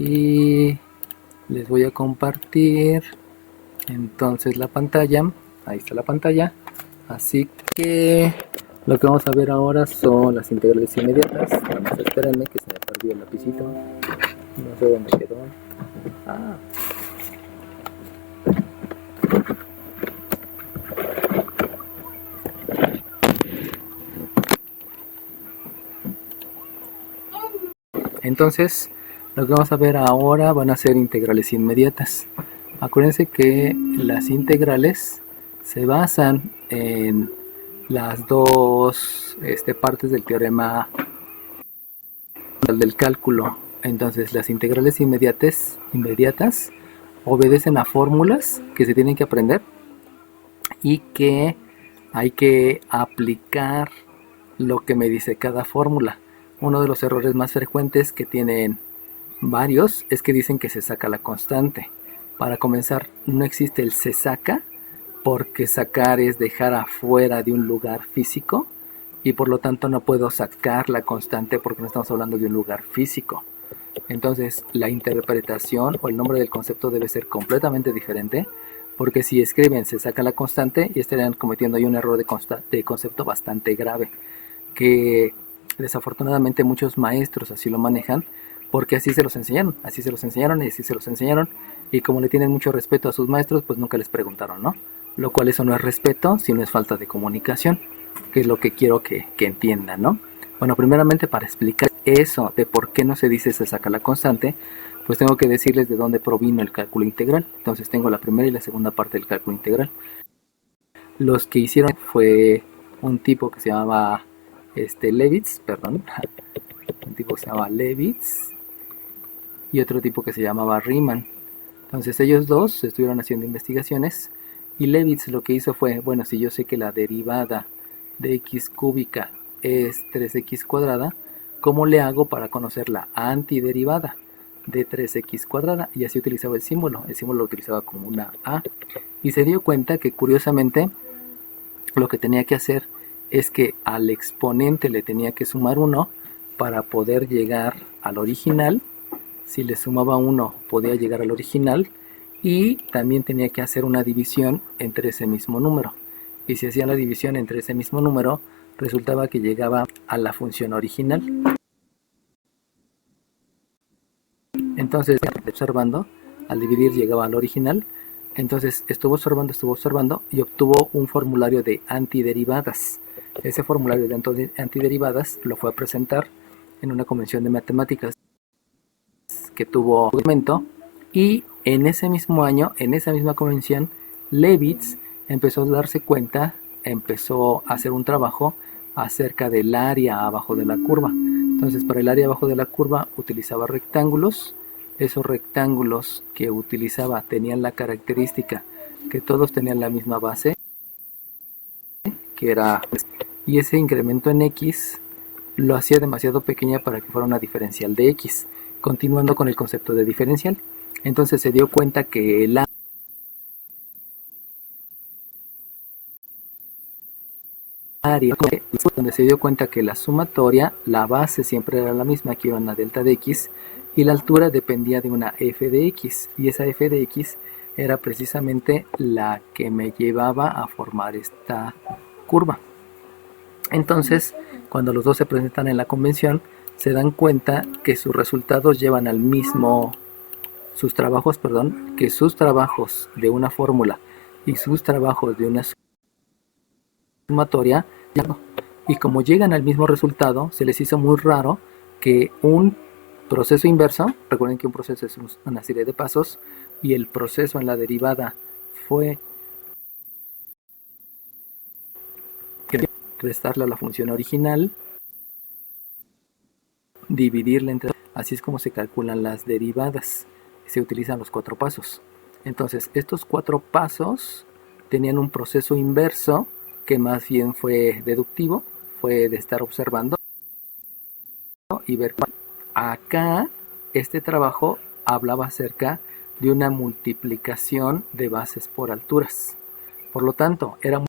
y les voy a compartir entonces la pantalla. Ahí está la pantalla. Así que lo que vamos a ver ahora son las integrales inmediatas. Nada más espérenme que se me perdió el lapicito. No sé dónde quedó. Ah. Entonces, lo que vamos a ver ahora van a ser integrales inmediatas. Acuérdense que las integrales se basan en las dos partes del teorema del cálculo. Entonces, las integrales inmediatas obedecen a fórmulas que se tienen que aprender y que hay que aplicar lo que me dice cada fórmula. Uno de los errores más frecuentes que tienen varios es que dicen que se saca la constante. Para comenzar, no existe el se saca, porque sacar es dejar afuera de un lugar físico y por lo tanto no puedo sacar la constante porque no estamos hablando de un lugar físico. Entonces la interpretación o el nombre del concepto debe ser completamente diferente, porque si escriben se saca la constante y estarían cometiendo ahí un error de concepto bastante grave, que desafortunadamente muchos maestros así lo manejan, porque así se los enseñaron y así se los enseñaron, y como le tienen mucho respeto a sus maestros, pues nunca les preguntaron, ¿no? Lo cual eso no es respeto, sino es falta de comunicación, que es lo que quiero que entiendan, ¿no? Bueno, primeramente para explicar eso de por qué no se dice se saca la constante, pues tengo que decirles de dónde provino el cálculo integral. Entonces tengo la primera y la segunda parte del cálculo integral. Los que hicieron fue un tipo que se llamaba Levitz, perdón, un tipo que se llamaba Levitz y otro tipo que se llamaba Riemann. Entonces ellos dos estuvieron haciendo investigaciones y Levitz lo que hizo fue, bueno, si yo sé que la derivada de x cúbica es 3x cuadrada, ¿cómo le hago para conocer la antiderivada de 3x cuadrada? Y así utilizaba el símbolo lo utilizaba como una a, y se dio cuenta que curiosamente lo que tenía que hacer es que al exponente le tenía que sumar 1 para poder llegar al original. Si le sumaba 1 podía llegar al original, y también tenía que hacer una división entre ese mismo número, y si hacía la división entre ese mismo número resultaba que llegaba a la función original. Entonces, observando, al dividir llegaba al original. Entonces estuvo observando y obtuvo un formulario de antiderivadas. Ese formulario de antiderivadas lo fue a presentar en una convención de matemáticas que tuvo un momento, y en ese mismo año, en esa misma convención, Levitz empezó a darse cuenta, empezó a hacer un trabajo acerca del área abajo de la curva. Entonces, para el área abajo de la curva utilizaba rectángulos. Esos rectángulos que utilizaba tenían la característica que todos tenían la misma base, que era, y ese incremento en x lo hacía demasiado pequeña para que fuera una diferencial de x, continuando con el concepto de diferencial. Entonces se dio cuenta que el área, donde se dio cuenta que la sumatoria, la base siempre era la misma, que iba una delta de x, y la altura dependía de una f de x, y esa f de x era precisamente la que me llevaba a formar esta curva. Entonces, cuando los dos se presentan en la convención, se dan cuenta que sus resultados llevan al mismo, sus trabajos de una fórmula y sus trabajos de una sumatoria, y como llegan al mismo resultado, se les hizo muy raro que un proceso inverso, recuerden que un proceso es una serie de pasos, y el proceso en la derivada fue restarle a la función original, dividirla entre... Así es como se calculan las derivadas. Se utilizan los 4 pasos. Entonces, estos 4 pasos tenían un proceso inverso que más bien fue deductivo, fue de estar observando y ver. Acá, este trabajo hablaba acerca de una multiplicación de bases por alturas. Por lo tanto, era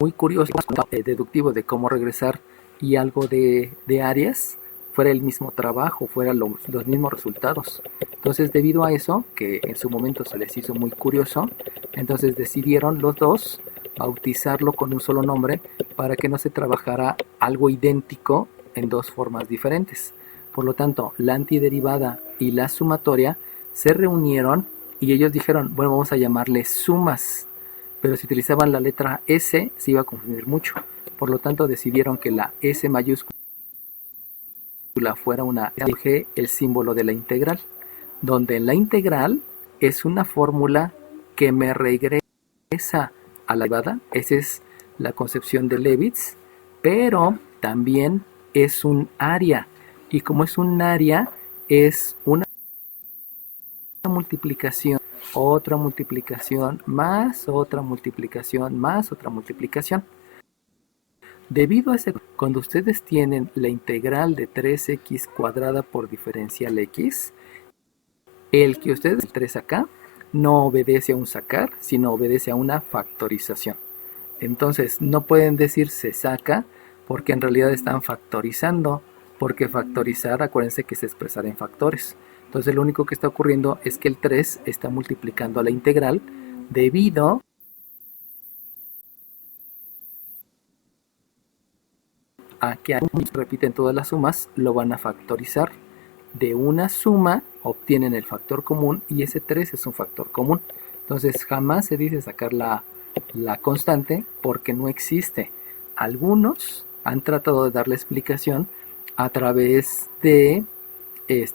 muy curioso, deductivo de cómo regresar y algo de áreas, fuera el mismo trabajo, fueran los mismos resultados. Entonces, debido a eso, que en su momento se les hizo muy curioso, entonces decidieron los dos bautizarlo con un solo nombre para que no se trabajara algo idéntico en dos formas diferentes. Por lo tanto, la antiderivada y la sumatoria se reunieron y ellos dijeron, bueno, vamos a llamarle sumas, pero si utilizaban la letra S se iba a confundir mucho. Por lo tanto, decidieron que la S mayúscula fuera una G, el símbolo de la integral, donde la integral es una fórmula que me regresa a la derivada. Esa es la concepción de Levitz, pero también es un área, y como es un área, es una multiplicación, otra multiplicación, más otra multiplicación, más otra multiplicación. Debido a ese, cuando ustedes tienen la integral de 3x cuadrada por diferencial x, el que ustedes el 3 acá no obedece a un sacar, sino obedece a una factorización. Entonces no pueden decir se saca porque en realidad están factorizando, porque factorizar, acuérdense que es expresar en factores. Entonces lo único que está ocurriendo es que el 3 está multiplicando a la integral debido a que repiten todas las sumas, lo van a factorizar. De una suma obtienen el factor común y ese 3 es un factor común. Entonces jamás se dice sacar la constante porque no existe. Algunos han tratado de darle explicación a través de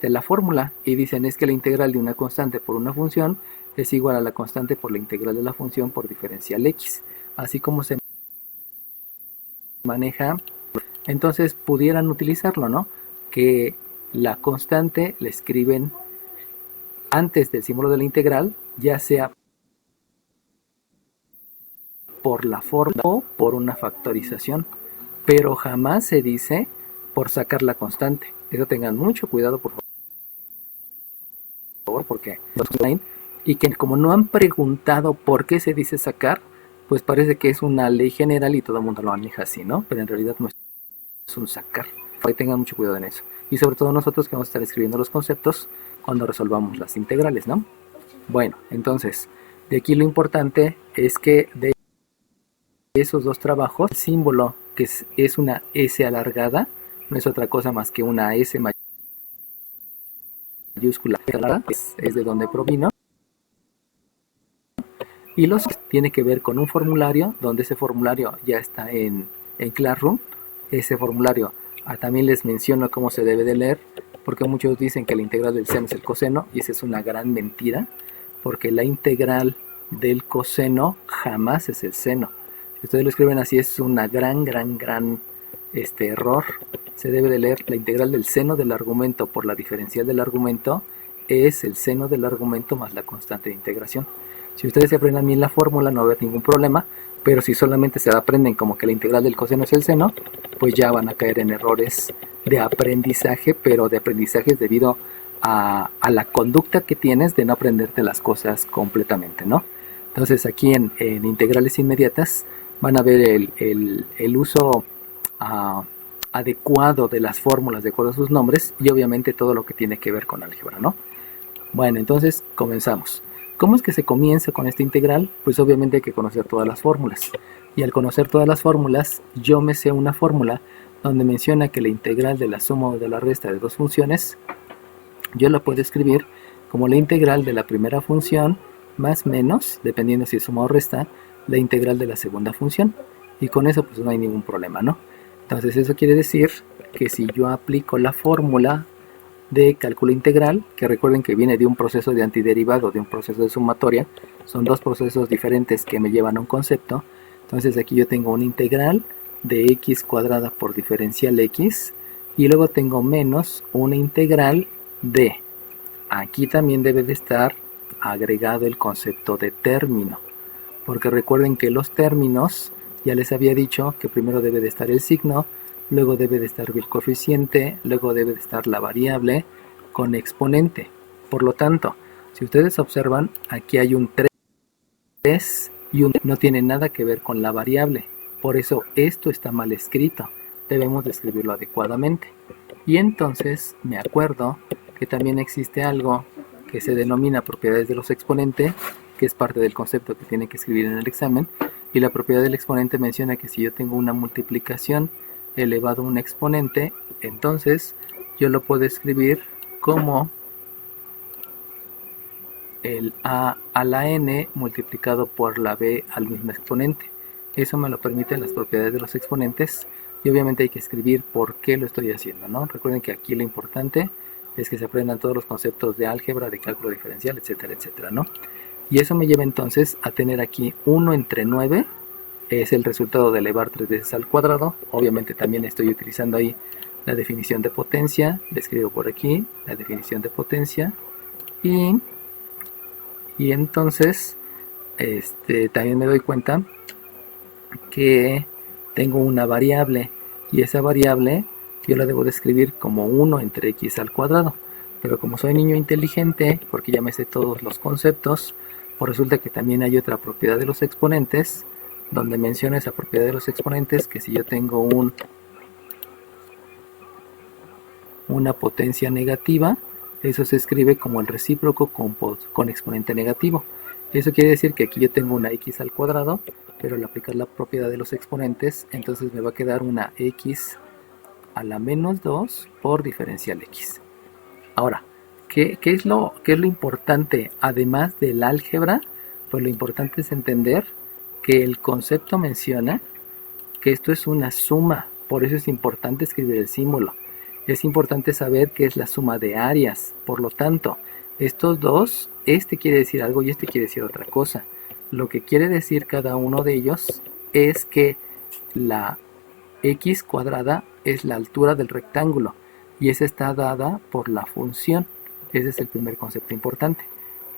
la fórmula y dicen es que la integral de una constante por una función es igual a la constante por la integral de la función por diferencial x. Así como se maneja, entonces pudieran utilizarlo, ¿no? Que la constante la escriben antes del símbolo de la integral, ya sea por la fórmula o por una factorización, pero jamás se dice por sacar la constante. Eso tengan mucho cuidado, por favor, porque y que como no han preguntado por qué se dice sacar, pues parece que es una ley general y todo el mundo lo maneja así, ¿no? Pero en realidad no es un sacar. Ahí tengan mucho cuidado en eso. Y sobre todo nosotros que vamos a estar escribiendo los conceptos cuando resolvamos las integrales, ¿no? Bueno, entonces, de aquí lo importante es que de esos dos trabajos, el símbolo que es una S alargada, no es otra cosa más que una S mayúscula, es de donde provino. Y los tiene que ver con un formulario, donde ese formulario ya está en Classroom. Ese formulario también les menciono cómo se debe de leer, porque muchos dicen que la integral del seno es el coseno, y esa es una gran mentira, porque la integral del coseno jamás es el seno. Si ustedes lo escriben así, es una gran error. Se debe de leer la integral del seno del argumento por la diferencial del argumento, es el seno del argumento más la constante de integración. Si ustedes se aprenden bien la fórmula, no va a haber ningún problema, pero si solamente se aprenden como que la integral del coseno es el seno, pues ya van a caer en errores de aprendizaje, pero de aprendizaje debido a la conducta que tienes de no aprenderte las cosas completamente, ¿no? Entonces aquí en integrales inmediatas van a ver el uso adecuado de las fórmulas de acuerdo a sus nombres y obviamente todo lo que tiene que ver con álgebra, ¿no? Bueno, entonces comenzamos. ¿Cómo es que se comienza con esta integral? Pues obviamente hay que conocer todas las fórmulas. Y al conocer todas las fórmulas, yo me sé una fórmula donde menciona que la integral de la suma o de la resta de dos funciones, yo la puedo escribir como la integral de la primera función más menos, dependiendo si es suma o resta, la integral de la segunda función. Y con eso pues no hay ningún problema, ¿no? Entonces eso quiere decir que si yo aplico la fórmula de cálculo integral, que recuerden que viene de un proceso de antiderivado, de un proceso de sumatoria, son dos procesos diferentes que me llevan a un concepto. Entonces aquí yo tengo una integral de x cuadrada por diferencial x, y luego tengo menos una integral de, aquí también debe de estar agregado el concepto de término, porque recuerden que los términos, ya les había dicho que primero debe de estar el signo, luego debe de estar el coeficiente, luego debe de estar la variable con exponente. Por lo tanto, si ustedes observan, aquí hay un 3 y un no tiene nada que ver con la variable. Por eso esto está mal escrito. Debemos de escribirlo adecuadamente. Y entonces me acuerdo que también existe algo que se denomina propiedades de los exponentes, que es parte del concepto que tiene que escribir en el examen. Y la propiedad del exponente menciona que si yo tengo una multiplicación elevado a un exponente, entonces yo lo puedo escribir como el a a la n multiplicado por la b al mismo exponente. Eso me lo permiten las propiedades de los exponentes y obviamente hay que escribir por qué lo estoy haciendo, ¿no? Recuerden que aquí lo importante es que se aprendan todos los conceptos de álgebra, de cálculo diferencial, etcétera, etcétera, ¿no? Y eso me lleva entonces a tener aquí 1 entre 9, es el resultado de elevar 3 veces al cuadrado. Obviamente también estoy utilizando ahí la definición de potencia, le escribo por aquí la definición de potencia y entonces también me doy cuenta que tengo una variable y esa variable yo la debo describir como 1 entre x al cuadrado. Pero como soy niño inteligente, porque ya me sé todos los conceptos, pues resulta que también hay otra propiedad de los exponentes, donde menciona esa propiedad de los exponentes, que si yo tengo una potencia negativa, eso se escribe como el recíproco con exponente negativo. Eso quiere decir que aquí yo tengo una x al cuadrado, pero al aplicar la propiedad de los exponentes, entonces me va a quedar una x a la menos 2 por diferencial x. Ahora, ¿qué es lo importante además del álgebra? Pues lo importante es entender que el concepto menciona que esto es una suma, por eso es importante escribir el símbolo. Es importante saber qué es la suma de áreas, por lo tanto, estos dos, este quiere decir algo y este quiere decir otra cosa. Lo que quiere decir cada uno de ellos es que la x cuadrada es la altura del rectángulo y esa está dada por la función. Ese es el primer concepto importante.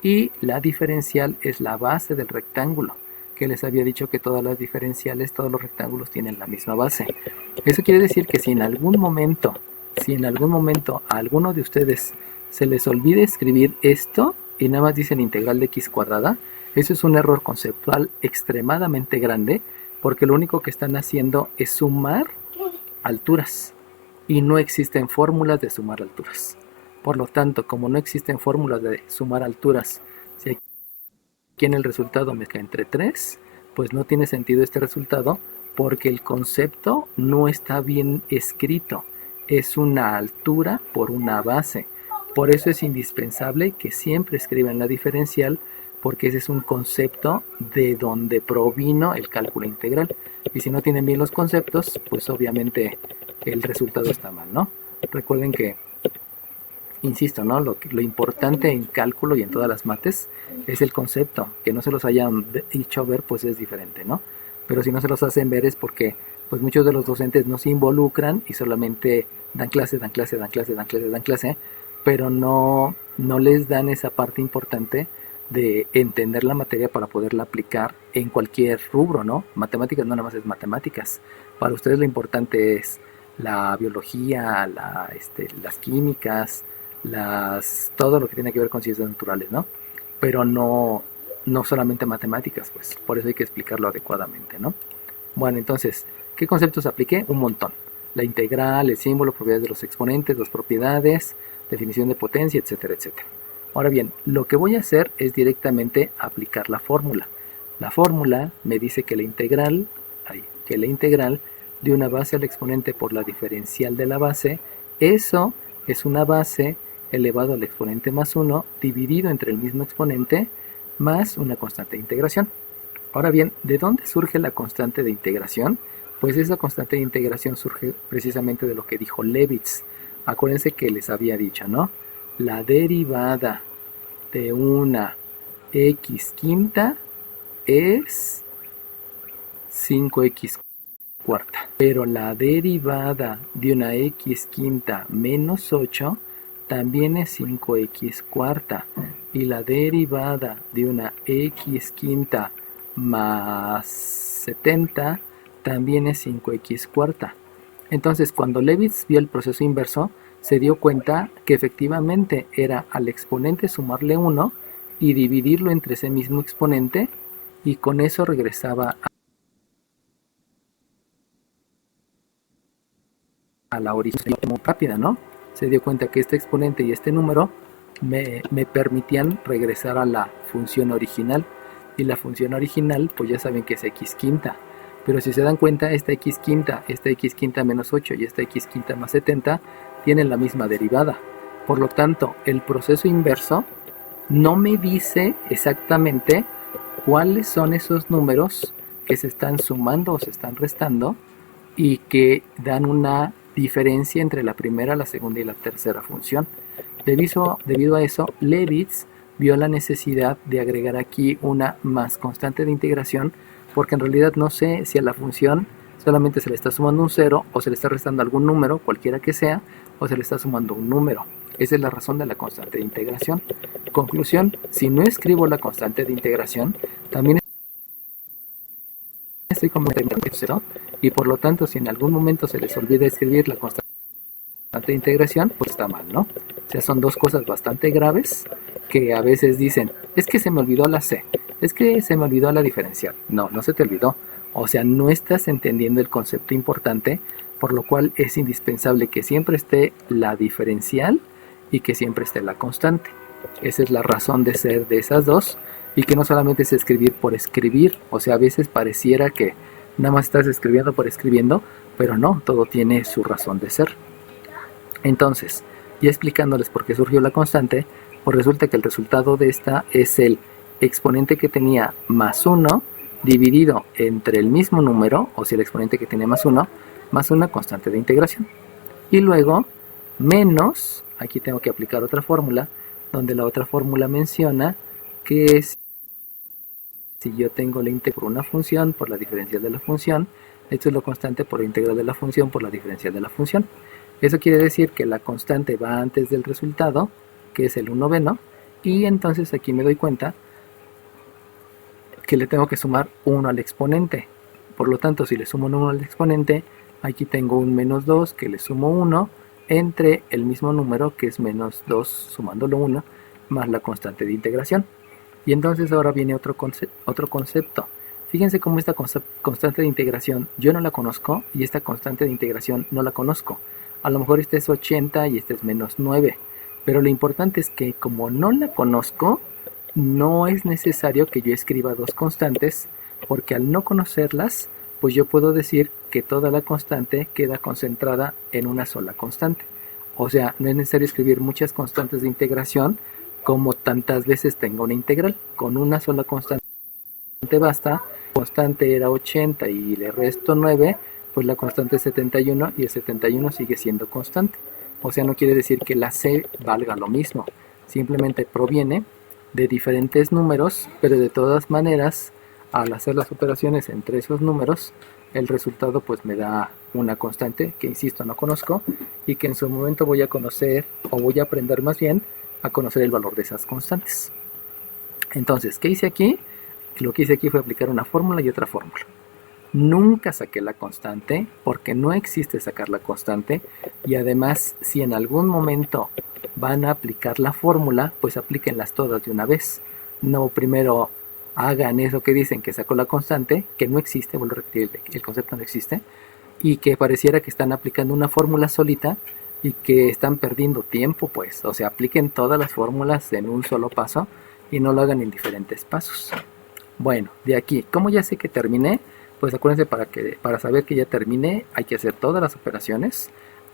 Y la diferencial es la base del rectángulo, que les había dicho que todas las diferenciales, todos los rectángulos tienen la misma base. Eso quiere decir que si en algún momento a alguno de ustedes se les olvide escribir esto y nada más dicen integral de x cuadrada, eso es un error conceptual extremadamente grande, porque lo único que están haciendo es sumar alturas y no existen fórmulas de sumar alturas. Por lo tanto, como no existen fórmulas de sumar alturas, si aquí en el resultado me cae entre 3, pues no tiene sentido este resultado porque el concepto no está bien escrito. Es una altura por una base. Por eso es indispensable que siempre escriban la diferencial, porque ese es un concepto de donde provino el cálculo integral. Y si no tienen bien los conceptos, pues obviamente el resultado está mal, ¿no? Recuerden que, insisto, ¿no? Lo importante en cálculo y en todas las mates es el concepto. Que no se los hayan hecho ver, pues es diferente, ¿no? Pero si no se los hacen ver es porque pues muchos de los docentes no se involucran y solamente dan clase, pero no les dan esa parte importante de entender la materia para poderla aplicar en cualquier rubro, ¿no? Matemáticas no nada más es matemáticas. Para ustedes lo importante es la biología, las químicas, todo lo que tiene que ver con ciencias naturales, ¿no? Pero no solamente matemáticas, pues. Por eso hay que explicarlo adecuadamente, ¿no? Bueno, entonces, ¿qué conceptos apliqué? Un montón. La integral, el símbolo, propiedades de los exponentes, las propiedades, definición de potencia, etcétera, etcétera. Ahora bien, lo que voy a hacer es directamente aplicar la fórmula. La fórmula me dice que la integral de una base al exponente por la diferencial de la base, eso es una base elevado al exponente más 1 dividido entre el mismo exponente más una constante de integración. Ahora bien, ¿de dónde surge la constante de integración? Pues esa constante de integración surge precisamente de lo que dijo Levitz. Acuérdense que les había dicho, ¿no? La derivada de una x quinta es 5x cuarta. Pero la derivada de una x quinta menos 8 también es 5x cuarta. Y la derivada de una x quinta más 70 también es 5x cuarta. Entonces, cuando Levitz vio el proceso inverso, se dio cuenta que efectivamente era al exponente sumarle 1 y dividirlo entre ese mismo exponente, y con eso regresaba a la original muy rápida, ¿no? Se dio cuenta que este exponente y este número me permitían regresar a la función original. Y la función original, pues ya saben que es x quinta. Pero si se dan cuenta, esta x quinta menos 8 y esta x quinta más 70 tienen la misma derivada. Por lo tanto, el proceso inverso no me dice exactamente cuáles son esos números que se están sumando o se están restando y que dan una diferencia entre la primera, la segunda y la tercera función. Debido a eso, Levitz vio la necesidad de agregar aquí una más constante de integración, porque en realidad no sé si a la función solamente se le está sumando un 0 o se le está restando algún número, cualquiera que sea, o se le está sumando un número. Esa es la razón de la constante de integración. Conclusión, si no escribo la constante de integración, también estoy cometiendo un error, y por lo tanto, si en algún momento se les olvida escribir la constante de integración, pues está mal, ¿no? O sea, son dos cosas bastante graves que a veces dicen, es que se me olvidó la C, es que se me olvidó la diferencial. No, no se te olvidó. O sea, no estás entendiendo el concepto importante, por lo cual es indispensable que siempre esté la diferencial y que siempre esté la constante. Esa es la razón de ser de esas dos, y que no solamente es escribir por escribir. O sea, a veces pareciera que nada más estás escribiendo por escribiendo, pero no, todo tiene su razón de ser. Entonces, ya explicándoles por qué surgió la constante, pues resulta que el resultado de esta es el exponente que tenía más 1 dividido entre el mismo número, o sea, el exponente que tenía más una constante de integración. Y luego, menos, aquí tengo que aplicar otra fórmula, donde la otra fórmula menciona que si yo tengo la integral por una función por la diferencial de la función, esto es lo constante por la integral de la función por la diferencial de la función. Eso quiere decir que la constante va antes del resultado, que es el 1/9, y entonces aquí me doy cuenta que le tengo que sumar 1 al exponente. Por lo tanto, si le sumo 1 al exponente, aquí tengo un menos 2 que le sumo 1 entre el mismo número, que es menos 2 sumándolo 1, más la constante de integración. Y entonces ahora viene otro concepto. Fíjense cómo esta constante de integración yo no la conozco y esta constante de integración no la conozco. A lo mejor este es 80 y este es menos 9. Pero lo importante es que como no la conozco, no es necesario que yo escriba dos constantes, porque al no conocerlas, pues yo puedo decir que toda la constante queda concentrada en una sola constante. O sea, no es necesario escribir muchas constantes de integración como tantas veces tenga una integral. Con una sola constante basta. La constante era 80 y le resto 9, pues la constante es 71 y el 71 sigue siendo constante. O sea, no quiere decir que la C valga lo mismo, simplemente proviene de diferentes números, pero de todas maneras, al hacer las operaciones entre esos números, el resultado pues me da una constante que, insisto, no conozco y que en su momento voy a conocer, o voy a aprender más bien a conocer el valor de esas constantes. Entonces, ¿qué hice aquí? Lo que hice aquí fue aplicar una fórmula y otra fórmula. Nunca saqué la constante, porque no existe sacar la constante, y además, si en algún momento van a aplicar la fórmula, pues aplíquenlas todas de una vez. No primero hagan eso que dicen que sacó la constante, que no existe, vuelvo a repetir, el concepto no existe, y que pareciera que están aplicando una fórmula solita y que están perdiendo tiempo, pues. O sea, apliquen todas las fórmulas en un solo paso y no lo hagan en diferentes pasos. Bueno, de aquí, como ya sé que terminé, pues acuérdense, para saber que ya terminé hay que hacer todas las operaciones.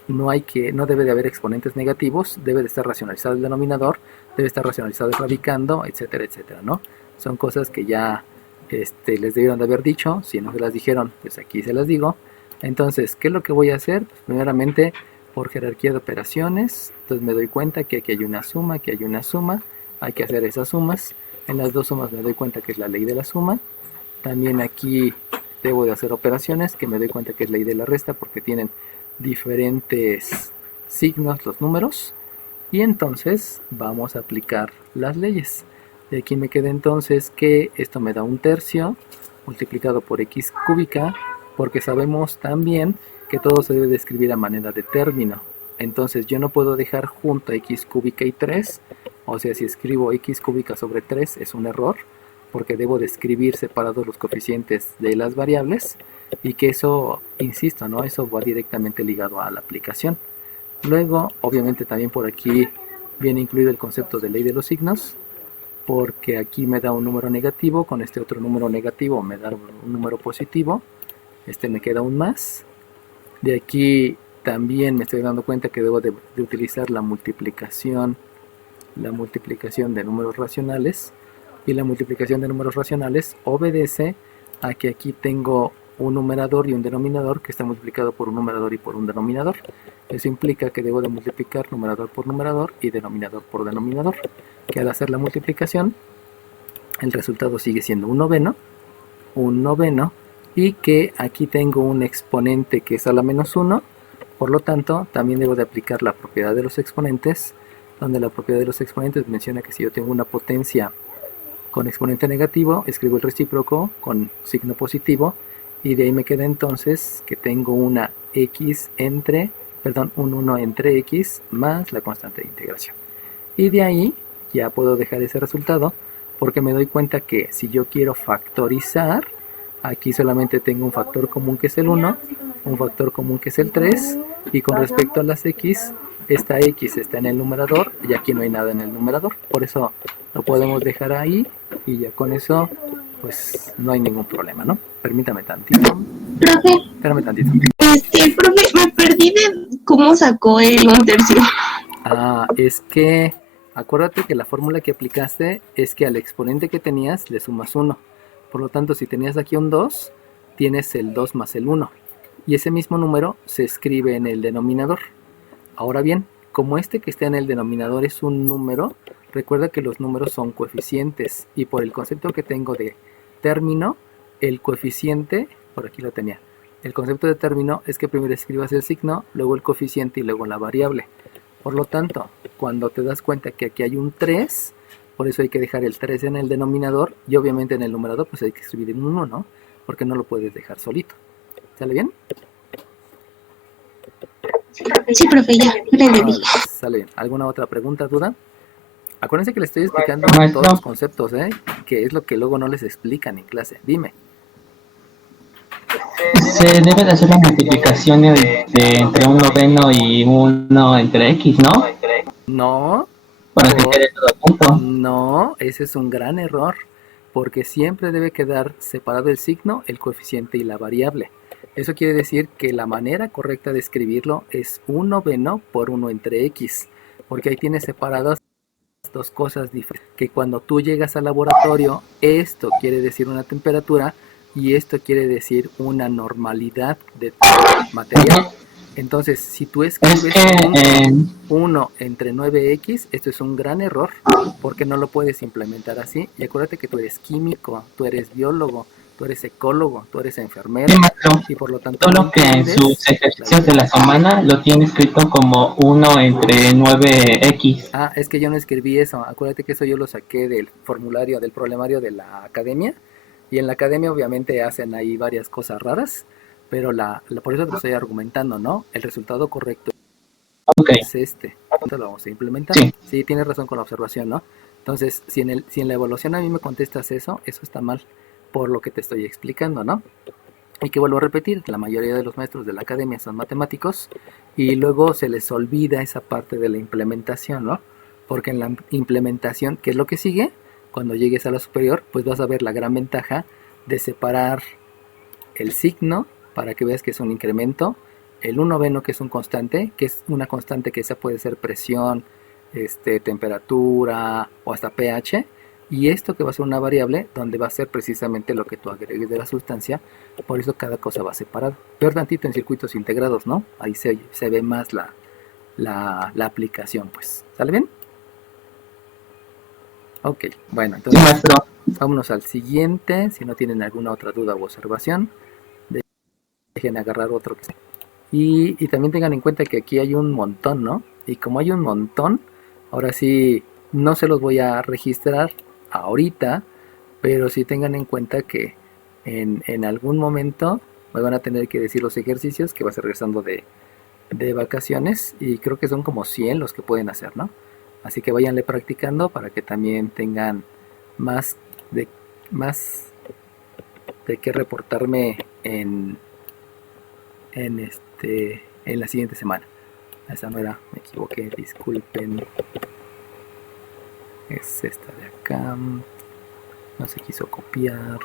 No debe de haber exponentes negativos, debe de estar racionalizado el denominador, debe estar racionalizado el radicando, etcétera, etcétera, ¿no? Son cosas que ya les debieron de haber dicho. Si no se las dijeron, pues aquí se las digo. Entonces, ¿qué es lo que voy a hacer? Pues primeramente, por jerarquía de operaciones, entonces me doy cuenta que aquí hay una suma, que hay una suma, hay que hacer esas sumas. En las dos sumas me doy cuenta que es la ley de la suma. También aquí debo de hacer operaciones que me doy cuenta que es ley de la resta, porque tienen diferentes signos los números. Y entonces vamos a aplicar las leyes. De aquí me queda entonces que esto me da 1/3 multiplicado por x cúbica, porque sabemos también que todo se debe de escribir a manera de término. Entonces yo no puedo dejar junto a x cúbica y 3, o sea, si escribo x cúbica sobre 3 es un error, porque debo de escribir separados los coeficientes de las variables. y que eso, insisto, ¿no? Eso va directamente ligado a la aplicación. Luego, obviamente también por aquí viene incluido el concepto de ley de los signos, porque aquí me da un número negativo, con este otro número negativo me da un número positivo, este me queda un más. De aquí también me estoy dando cuenta que debo de utilizar la multiplicación de números racionales, y la multiplicación de números racionales obedece a que aquí tengo un numerador y un denominador que está multiplicado por un numerador y por un denominador. Eso implica que debo de multiplicar numerador por numerador y denominador por denominador, que al hacer la multiplicación el resultado sigue siendo un noveno, y que aquí tengo un exponente que es a la menos 1, por lo tanto también debo de aplicar la propiedad de los exponentes, donde la propiedad de los exponentes menciona que si yo tengo una potencia con exponente negativo, escribo el recíproco con signo positivo, y de ahí me queda entonces que tengo una x entre, perdón, un 1 entre x más la constante de integración. Y de ahí ya puedo dejar ese resultado, porque me doy cuenta que si yo quiero factorizar, aquí solamente tengo un factor común que es el 1, un factor común que es el 3, y con respecto a las x, esta x está en el numerador y aquí no hay nada en el numerador, por eso lo podemos dejar ahí y ya con eso pues no hay ningún problema, ¿no? Permítame tantito. Profe, Espérame tantito. profe, me perdí de cómo sacó el 1/3. Es que acuérdate que la fórmula que aplicaste es que al exponente que tenías le sumas 1. Por lo tanto, si tenías aquí un 2, tienes el 2 más el 1. Y ese mismo número se escribe en el denominador. Ahora bien, como este que está en el denominador es un número, recuerda que los números son coeficientes. Y por el concepto que tengo de término, el coeficiente, por aquí lo tenía, el concepto de término es que primero escribas el signo, luego el coeficiente y luego la variable. Por lo tanto, cuando te das cuenta que aquí hay un 3, por eso hay que dejar el 3 en el denominador, y obviamente en el numerador pues hay que escribir un 1, ¿no? Porque no lo puedes dejar solito. ¿Sale bien? Sí, profe, ya, le entendí. Sale bien. ¿Alguna otra pregunta, duda? Acuérdense que les estoy explicando Maestro, todos los conceptos, que es lo que luego no les explican en clase. Dime. se debe de hacer la multiplicación entre un noveno y uno entre x, ¿no? No, Para que quede todo junto. no, ese es un gran error, porque siempre debe quedar separado el signo, el coeficiente y la variable. Eso quiere decir que la manera correcta de escribirlo es un noveno por 1 entre x, porque ahí tienes separadas dos cosas diferentes. Que cuando tú llegas al laboratorio, esto quiere decir una temperatura y esto quiere decir una normalidad de tu material. Entonces, si tú Es escribes que 1 entre 9x, esto es un gran error, porque no lo puedes implementar así. Y acuérdate que tú eres químico, tú eres biólogo, tú eres ecólogo, tú eres enfermero, sí, maestro, y por lo tanto no solo que en sus entiendes la ejercicios de la diferencia. semana lo tiene escrito como 1 entre 9x. Es que yo no escribí eso. Acuérdate que eso yo lo saqué del formulario, del problemario de la academia. Y en la academia obviamente hacen ahí varias cosas raras, pero por eso te lo estoy argumentando, ¿no? El resultado correcto Ok, es este. Entonces lo vamos a implementar. sí. Sí, tienes razón con la observación, ¿no? Entonces, si en la evaluación a mí me contestas eso está mal por lo que te estoy explicando, ¿no? Y que vuelvo a repetir, la mayoría de los maestros de la academia son matemáticos y luego se les olvida esa parte de la implementación, ¿no? Porque en la implementación, ¿qué es lo que sigue? Cuando llegues a la superior, pues vas a ver la gran ventaja de separar el signo para que veas que es un incremento, el 1 noveno que es un constante, que es una constante que esa puede ser presión, temperatura o hasta pH, y esto que va a ser una variable donde va a ser precisamente lo que tú agregues de la sustancia, por eso cada cosa va separada. Peor tantito en circuitos integrados, ¿no? Ahí se ve más la aplicación, pues. ¿Sale bien? Ok, bueno, Sí, entonces maestro. vámonos al siguiente. Si no tienen alguna otra duda u observación, dejen agarrar otro que sea. Y también tengan en cuenta que aquí hay un montón, ¿no? Y como hay un montón, ahora sí, no se los voy a registrar ahorita, pero sí tengan en cuenta que en algún momento me van a tener que decir los ejercicios que vas regresando de vacaciones, y creo que son como 100 los que pueden hacer, ¿no? Así que váyanle practicando para que también tengan más, de, más de qué reportarme en la siguiente semana. Esa no era, me equivoqué, disculpen. Es esta de acá. No se quiso copiar.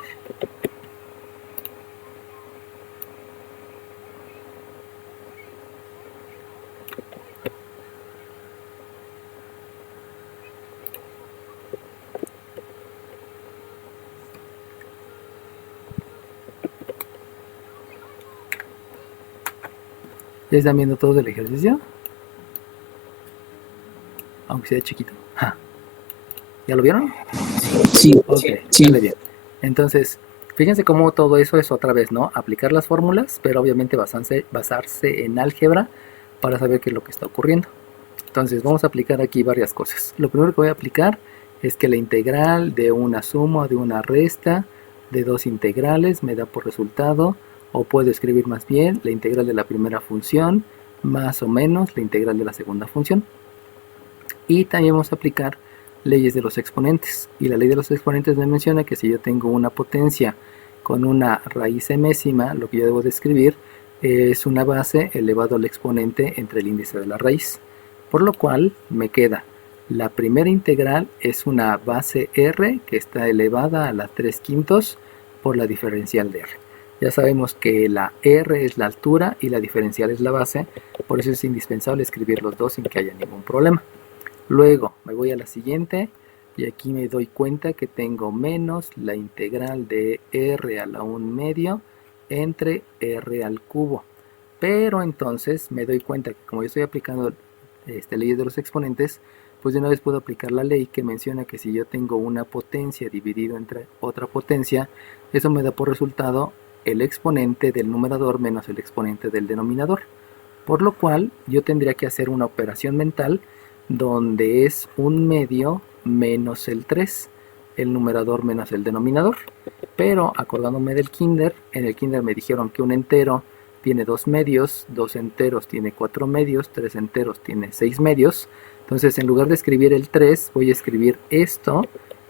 ¿Ya están viendo todos el ejercicio? Aunque sea chiquito. Ja. ¿Ya lo vieron? Sí, Ok, sí. sale bien. Entonces, fíjense cómo todo eso es otra vez, ¿no? Aplicar las fórmulas, pero obviamente basarse en álgebra para saber qué es lo que está ocurriendo. Entonces, vamos a aplicar aquí varias cosas. Lo primero que voy a aplicar es que la integral de una suma o de una resta de dos integrales me da por resultado, o puedo escribir más bien, la integral de la primera función más o menos la integral de la segunda función. Y también vamos a aplicar leyes de los exponentes. Y la ley de los exponentes me menciona que si yo tengo una potencia con una raíz enésima, lo que yo debo de escribir es una base elevado al exponente entre el índice de la raíz. Por lo cual me queda la primera integral es una base r que está elevada a la 3/5 por la diferencial de r. Ya sabemos que la r es la altura y la diferencial es la base, por eso es indispensable escribir los dos sin que haya ningún problema. Luego me voy a la siguiente y aquí me doy cuenta que tengo menos la integral de r a la 1/2 entre r al cubo. Pero entonces me doy cuenta que como yo estoy aplicando leyes de los exponentes, pues de una vez puedo aplicar la ley que menciona que si yo tengo una potencia dividido entre otra potencia, eso me da por resultado el exponente del numerador menos el exponente del denominador. Por lo cual yo tendría que hacer una operación mental donde es 1/2 menos el 3, el numerador menos el denominador. Pero acordándome del kinder, en el kinder me dijeron que un entero tiene 2 medios, 2 enteros tiene 4 medios, 3 enteros tiene 6 medios. Entonces en lugar de escribir el 3 voy a escribir esto,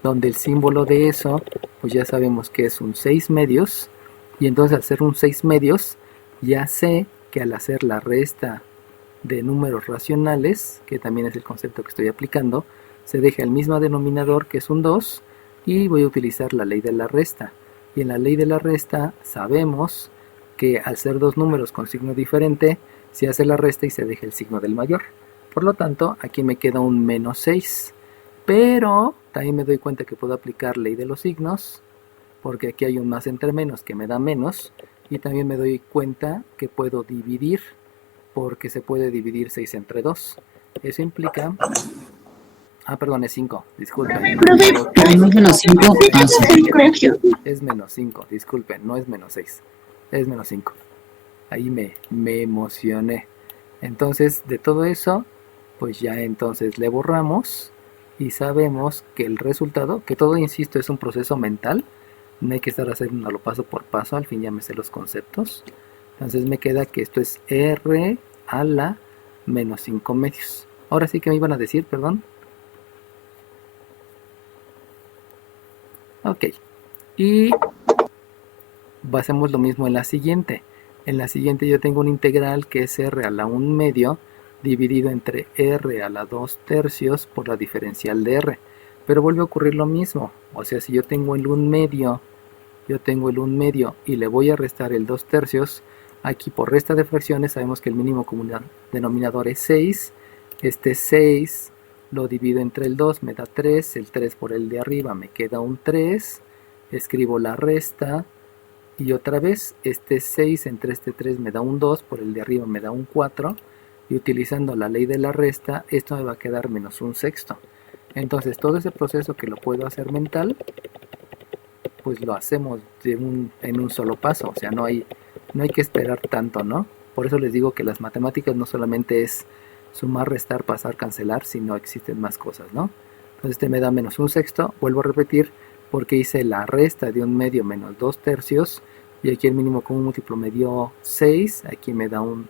donde el símbolo de eso pues ya sabemos que es un 6 medios. Y entonces al ser un 6 medios ya sé que al hacer la resta de números racionales, que también es el concepto que estoy aplicando, se deja el mismo denominador que es un 2 y voy a utilizar la ley de la resta. Y en la ley de la resta sabemos que al ser dos números con signo diferente, se hace la resta y se deja el signo del mayor. Por lo tanto, aquí me queda un menos 6. Pero también me doy cuenta que puedo aplicar ley de los signos, porque aquí hay un más entre menos que me da menos. Y también me doy cuenta que puedo dividir, porque se puede dividir 6 entre 2. Eso implica... perdón, es 5, disculpen. Profe, ¿No es menos 5? Ah, sí. Es menos 5, disculpen, no es menos 6. Es menos 5. Ahí me emocioné. Entonces, de todo eso, pues ya entonces le borramos y sabemos que el resultado, que todo, insisto, es un proceso mental. No hay que estar haciéndolo paso por paso, al fin ya me sé los conceptos. Entonces me queda que esto es r a la menos 5 medios. Ahora sí que me iban a decir, perdón. Ok. Y hacemos lo mismo en la siguiente. En la siguiente yo tengo una integral que es r a la 1/2 dividido entre r a la 2/3 por la diferencial de r. Pero vuelve a ocurrir lo mismo. O sea, si yo tengo el 1/2, y le voy a restar el 2/3, aquí por resta de fracciones sabemos que el mínimo común denominador es 6. Este 6 lo divido entre el 2, me da 3. El 3 por el de arriba me queda un 3. Escribo la resta. Y otra vez, este 6 entre este 3 me da un 2, por el de arriba me da un 4. Y utilizando la ley de la resta, esto me va a quedar menos un sexto. Entonces todo ese proceso que lo puedo hacer mental, pues lo hacemos en un solo paso. O sea, no hay que esperar tanto, ¿no? Por eso les digo que las matemáticas no solamente es sumar, restar, pasar, cancelar, sino existen más cosas, ¿no? Entonces este me da menos un sexto, vuelvo a repetir, porque hice la resta de 1/2 menos 2/3, y aquí el mínimo común múltiplo me dio 6, aquí me da un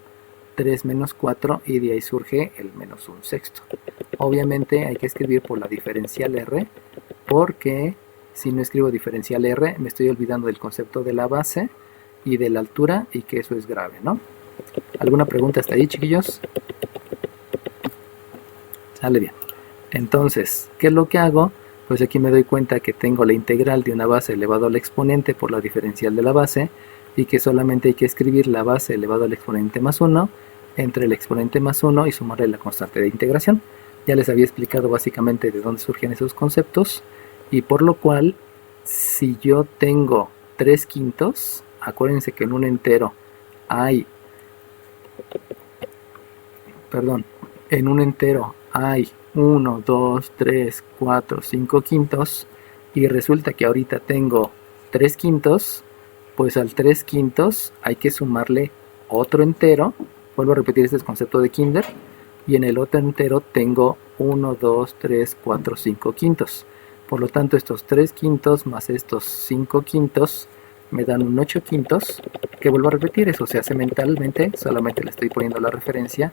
3 menos 4, y de ahí surge el menos un sexto. Obviamente hay que escribir por la diferencial r, porque Si no escribo diferencial R, me estoy olvidando del concepto de la base y de la altura, y que eso es grave, ¿no? ¿Alguna pregunta hasta ahí, chiquillos? Sale bien. Entonces, ¿qué es lo que hago? Pues aquí me doy cuenta que tengo la integral de una base elevado al exponente por la diferencial de la base, y que solamente hay que escribir la base elevado al exponente más 1 entre el exponente más 1 y sumarle la constante de integración. Ya les había explicado básicamente de dónde surgen esos conceptos, y por lo cual, si yo tengo 3 quintos, acuérdense que en un entero hay, en un entero hay 1, 2, 3, 4, 5 quintos, y resulta que ahorita tengo 3 quintos, pues al 3 quintos hay que sumarle otro entero. Vuelvo a repetir este concepto de kinder, y en el otro entero tengo 1, 2, 3, 4, 5 quintos. Por lo tanto, estos 3 quintos más estos 5 quintos me dan un 8 quintos, que vuelvo a repetir, eso se hace mentalmente, solamente le estoy poniendo la referencia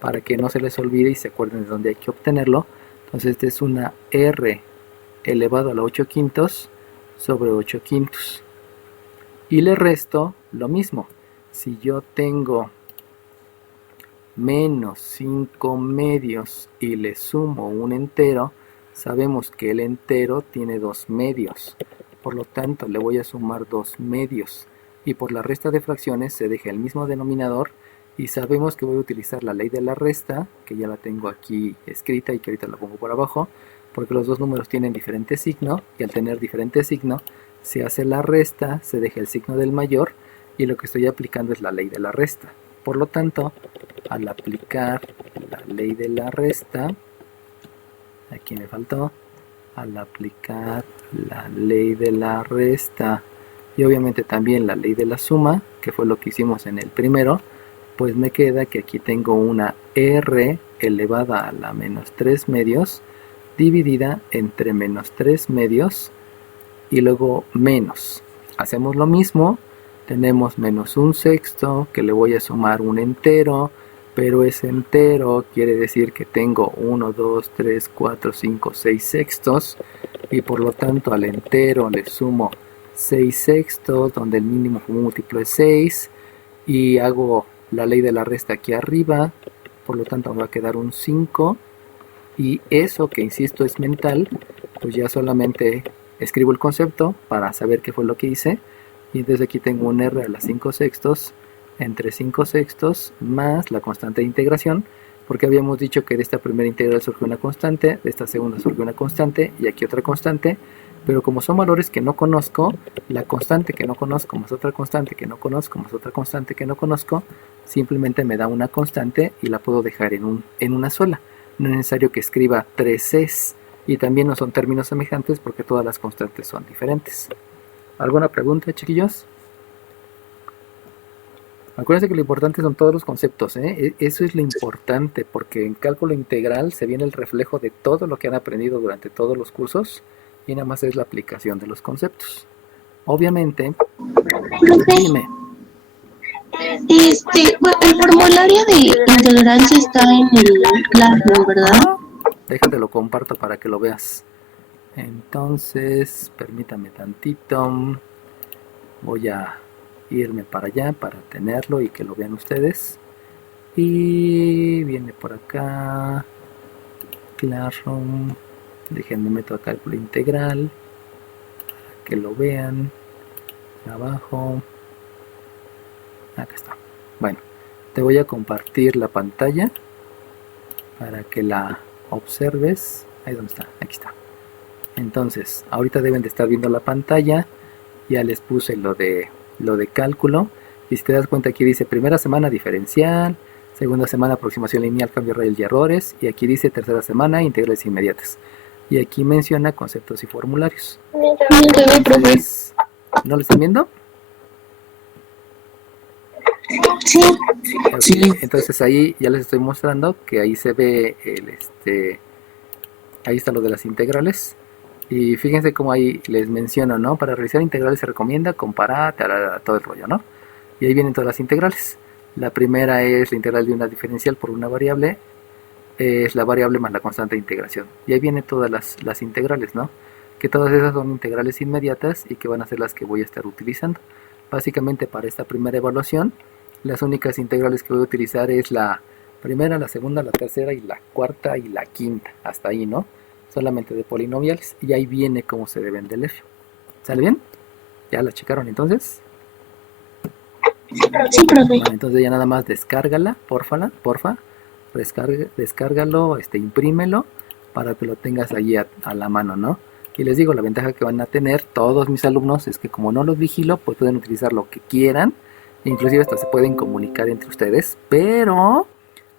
para que no se les olvide y se acuerden de dónde hay que obtenerlo. Entonces, esta es una R elevado a la 8 quintos sobre 8 quintos. Y le resto lo mismo. Si yo tengo menos 5 medios y le sumo un entero, sabemos que el entero tiene 2 medios. Por lo tanto, le voy a sumar 2 medios. Y por la resta de fracciones se deja el mismo denominador. Y sabemos que voy a utilizar la ley de la resta, que ya la tengo aquí escrita y que ahorita la pongo por abajo, porque los dos números tienen diferente signo, y al tener diferente signo, se hace la resta, se deja el signo del mayor, y lo que estoy aplicando es la ley de la resta. Por lo tanto, al aplicar la ley de la resta, aquí me faltó, al aplicar la ley de la resta y obviamente también la ley de la suma, que fue lo que hicimos en el primero, pues me queda que aquí tengo una R elevada a la menos 3 medios dividida entre menos 3 medios y luego menos. Hacemos lo mismo, tenemos menos un sexto que le voy a sumar un entero, pero ese entero quiere decir que tengo 1, 2, 3, 4, 5, 6 sextos, y por lo tanto al entero le sumo 6 sextos, donde el mínimo múltiplo es 6, y hago la ley de la resta aquí arriba, por lo tanto me va a quedar un 5, y eso que insisto es mental, pues ya solamente escribo el concepto para saber qué fue lo que hice, y entonces aquí tengo un R a la 5 sextos entre 5 sextos más la constante de integración, porque habíamos dicho que de esta primera integral surgió una constante, de esta segunda surgió una constante y aquí otra constante, pero como son valores que no conozco, la constante que no conozco más otra constante que no conozco más otra constante que no conozco, simplemente me da una constante y la puedo dejar en una sola. No es necesario que escriba 3 Cs, y también no son términos semejantes porque todas las constantes son diferentes. ¿Alguna pregunta, chiquillos? Acuérdense que lo importante son todos los conceptos, ¿eh? Eso es lo importante, porque en cálculo integral se viene el reflejo de todo lo que han aprendido durante todos los cursos, y nada más es la aplicación de los conceptos. Obviamente, Profe, dime, bueno, el formulario de integral sí está en el Classroom, ¿verdad? déjate lo comparto para que lo veas. Entonces, permítame tantito, voy a irme para allá para tenerlo y que lo vean ustedes. Y viene por acá Classroom, déjenme meto a cálculo integral para que lo vean abajo. Acá está. Bueno, te voy a compartir la pantalla para que la observes. Ahí donde está, aquí está. Entonces, ahorita deben de estar viendo la pantalla. Ya les puse lo de cálculo, y si te das cuenta aquí dice primera semana diferencial, segunda semana aproximación lineal, cambio real y errores, y aquí dice tercera semana integrales inmediatas, y aquí menciona conceptos y formularios. Entonces, ¿no lo están viendo? Sí. Ok, Sí. entonces ahí ya les estoy mostrando que ahí se ve ahí está lo de las integrales. Y fíjense cómo ahí les menciono, ¿no? Para realizar integrales se recomienda comparar, todo el rollo, ¿no? Y ahí vienen todas las integrales. La primera es la integral de una diferencial por una variable. Es la variable más la constante de integración. Y ahí vienen todas las integrales, ¿no? que todas esas son integrales inmediatas y que van a ser las que voy a estar utilizando. Básicamente para esta primera evaluación, las únicas integrales que voy a utilizar es la primera, la segunda, la tercera y la cuarta y la quinta. Hasta ahí, ¿no? Solamente de polinomiales. Y ahí viene cómo se deben de leer. ¿Sale bien? ¿Ya la checaron entonces? Sí, profe. Bueno, entonces ya nada más descárgala, porfa. Descárgalo, imprímelo para que lo tengas ahí a la mano, ¿no? Y les digo, la ventaja que van a tener todos mis alumnos es que como no los vigilo, pues pueden utilizar lo que quieran. Inclusive hasta se pueden comunicar entre ustedes. Pero,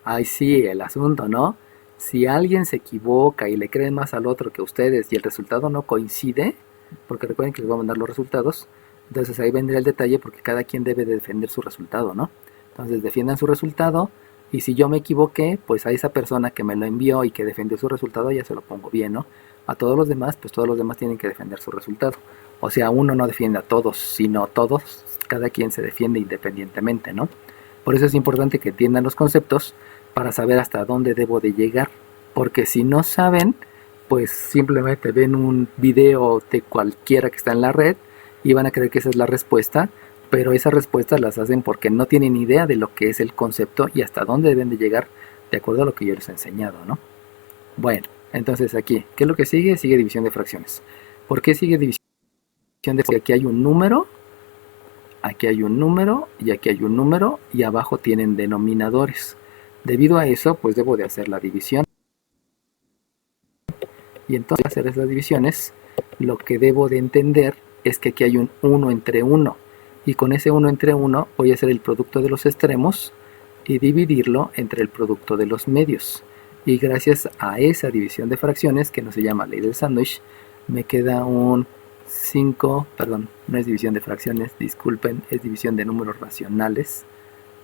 ahí sí, el asunto, ¿no? Si alguien se equivoca y le creen más al otro que ustedes y el resultado no coincide, porque recuerden que les voy a mandar los resultados, entonces ahí vendrá el detalle porque cada quien debe de defender su resultado, ¿no? Entonces defiendan su resultado y si yo me equivoqué, pues a esa persona que me lo envió y que defendió su resultado ya se lo pongo bien, ¿no? A todos los demás, pues todos los demás tienen que defender su resultado. O sea, uno no defiende a todos, sino todos, cada quien se defiende independientemente, ¿no? Por eso es importante que entiendan los conceptos para saber hasta dónde debo de llegar. Porque si no saben, pues simplemente ven un video de cualquiera que está en la red y van a creer que esa es la respuesta, pero esas respuestas las hacen porque no tienen idea de lo que es el concepto y hasta dónde deben de llegar de acuerdo a lo que yo les he enseñado, ¿no? Bueno, entonces aquí, ¿qué es lo que sigue? Sigue división de fracciones. ¿Por qué sigue división de fracciones? Porque aquí hay un número, aquí hay un número y aquí hay un número y abajo tienen denominadores. Debido a eso, pues debo de hacer la división. Y entonces, hacer esas divisiones, lo que debo de entender es que aquí hay un 1 entre 1. Y con ese 1 entre 1 voy a hacer el producto de los extremos y dividirlo entre el producto de los medios. Y gracias a esa división de fracciones, que no se llama ley del sándwich, me queda un 5, perdón, no es división de fracciones, disculpen, es división de números racionales,